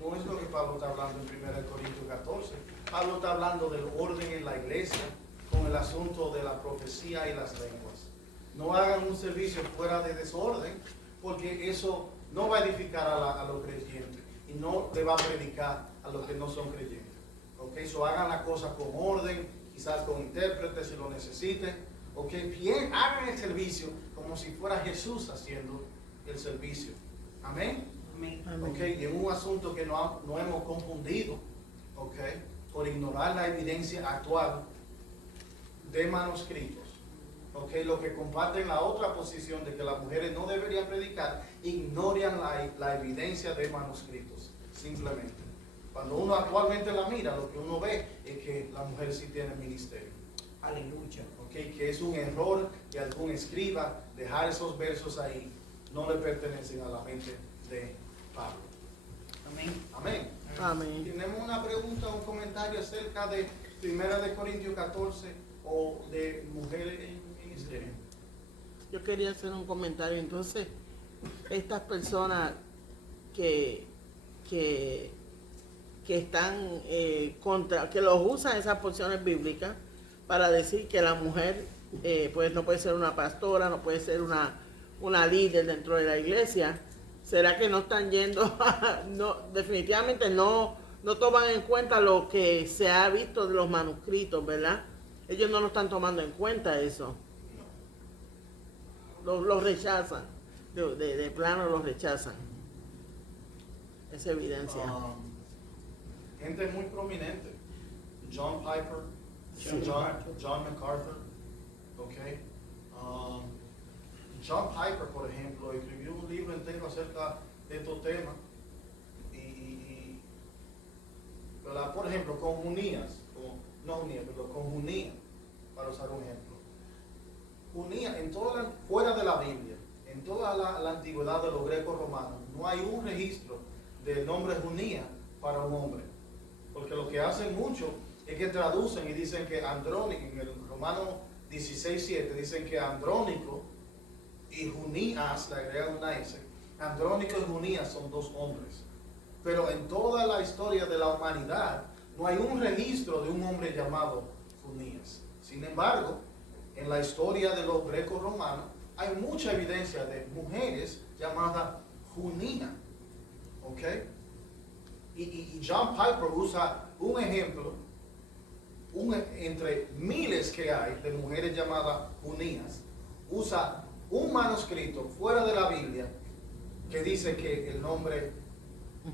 No es lo que Pablo está hablando en 1 Corintios 14. Pablo está hablando del orden en la iglesia con el asunto de la profecía y las lenguas. No hagan un servicio fuera de desorden, porque eso no va a edificar a los creyentes y no le va a predicar a los que no son creyentes. Okay, so hagan la cosa con orden, quizás con intérpretes si lo necesiten. Okay, bien, hagan el servicio como si fuera Jesús haciendo el servicio. Amén. Amén. Amén. Okay, y en un asunto que no hemos confundido, okay, por ignorar la evidencia actual de manuscritos. Okay, lo que comparten la otra posición de que las mujeres no deberían predicar, ignoran la evidencia de manuscritos, simplemente. Cuando uno actualmente la mira, lo que uno ve es que la mujer sí tiene ministerio. Aleluya. Okay, que es un error de algún escriba dejar esos versos ahí, no le pertenecen a la mente de Pablo. Amén. Amén. Amén. Tenemos una pregunta o un comentario acerca de 1 Corintios 14 o de mujeres en ministerio. Yo quería hacer un comentario. Entonces, estas personas que están contra, que los usan esas porciones bíblicas para decir que la mujer pues no puede ser una pastora, no puede ser una líder dentro de la iglesia. ¿Será que no están yendo no, definitivamente no toman en cuenta lo que se ha visto de los manuscritos, ¿verdad? Ellos no lo están tomando en cuenta eso. Los rechazan, de plano los rechazan. Es evidencia. Gente muy prominente. John Piper, Sí. John MacArthur, okay. John Piper, por ejemplo, escribió un libro entero acerca de estos temas. ¿Verdad? Por ejemplo, con Junías, con Junía, para usar un ejemplo. Junía, fuera de la Biblia, en toda la antigüedad de los grecos romanos, no hay un registro del nombre Junía para un hombre. Porque lo que hacen mucho es que traducen y dicen que Andrónico, en el Romano 16:7, dicen que Andrónico y Junías, le agregan una S, Andrónico y Junías son dos hombres. Pero en toda la historia de la humanidad no hay un registro de un hombre llamado Junías. Sin embargo, en la historia de los grecos romanos hay mucha evidencia de mujeres llamadas Junía. ¿Ok? Y John Piper usa un ejemplo, entre miles que hay de mujeres llamadas Junías, usa un manuscrito fuera de la Biblia que dice que el nombre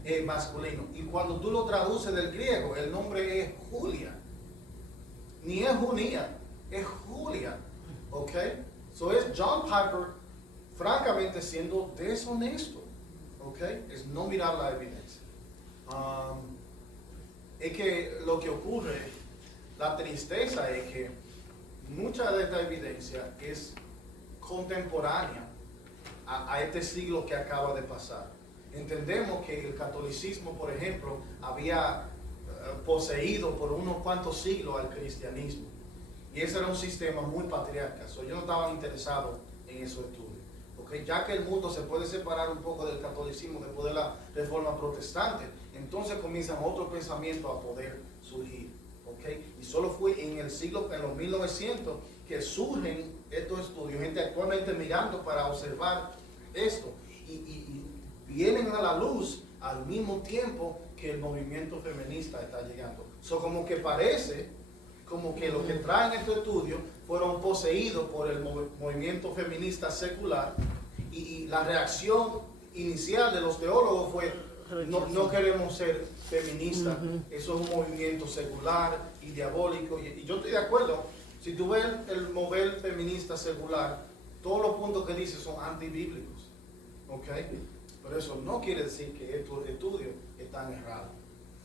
es masculino. Y cuando tú lo traduces del griego, el nombre es Julia. Ni es Junía, es Julia. ¿Ok? So es John Piper, francamente, siendo deshonesto. ¿Ok? Es no mirar la evidencia. Es que lo que ocurre, la tristeza es que mucha de esta evidencia es contemporánea a este siglo que acaba de pasar. Entendemos que el catolicismo, por ejemplo, había poseído por unos cuantos siglos al cristianismo. Y ese era un sistema muy patriarcal. Ellos no estaban interesados en esos estudios. ¿Okay? Ya que el mundo se puede separar un poco del catolicismo después de la reforma protestante, entonces comienzan otros pensamientos a poder surgir. ¿Okay? Y solo fue en los 1900 que surgen estos estudios, gente actualmente mirando para observar esto, y vienen a la luz al mismo tiempo que el movimiento feminista está llegando. So, como que parece como que los que traen estos estudios fueron poseídos por el movimiento feminista secular, y la reacción inicial de los teólogos fue: no queremos ser feministas, eso es un movimiento secular y diabólico. Y yo estoy de acuerdo. Si tú ves el mover feminista secular, todos los puntos que dice son antibíblicos, ¿ok? Pero eso no quiere decir que estos estudios están errados,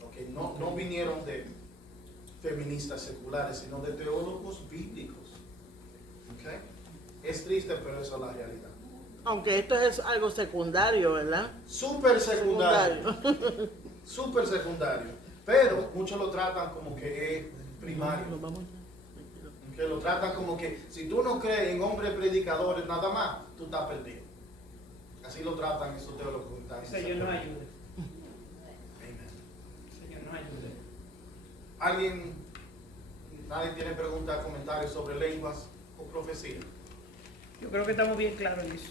¿ok? No vinieron de feministas seculares, sino de teólogos bíblicos, ¿ok? Es triste, pero eso es la realidad. Aunque esto es algo secundario, ¿verdad? Súper secundario. Súper secundario. Pero muchos lo tratan como que es primario. Que lo tratan como que si tú no crees en hombres predicadores nada más, tú estás perdido. Así lo tratan esos teólogos. Señor nos ayude. Amén. Señor nos ayude. ¿Nadie tiene preguntas, comentarios sobre lenguas o profecía? Yo creo que estamos bien claros en eso.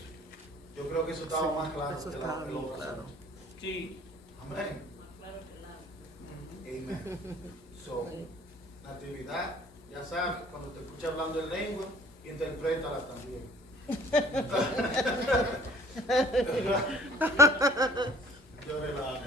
Yo creo que eso estaba más claro Eso que estaba el bien otro claro. asunto. Sí. Amén. Más claro que el agua. Amen. So, Natividad, ya sabes, cuando te escucha hablando en lengua, interprétala también. Yo relajo.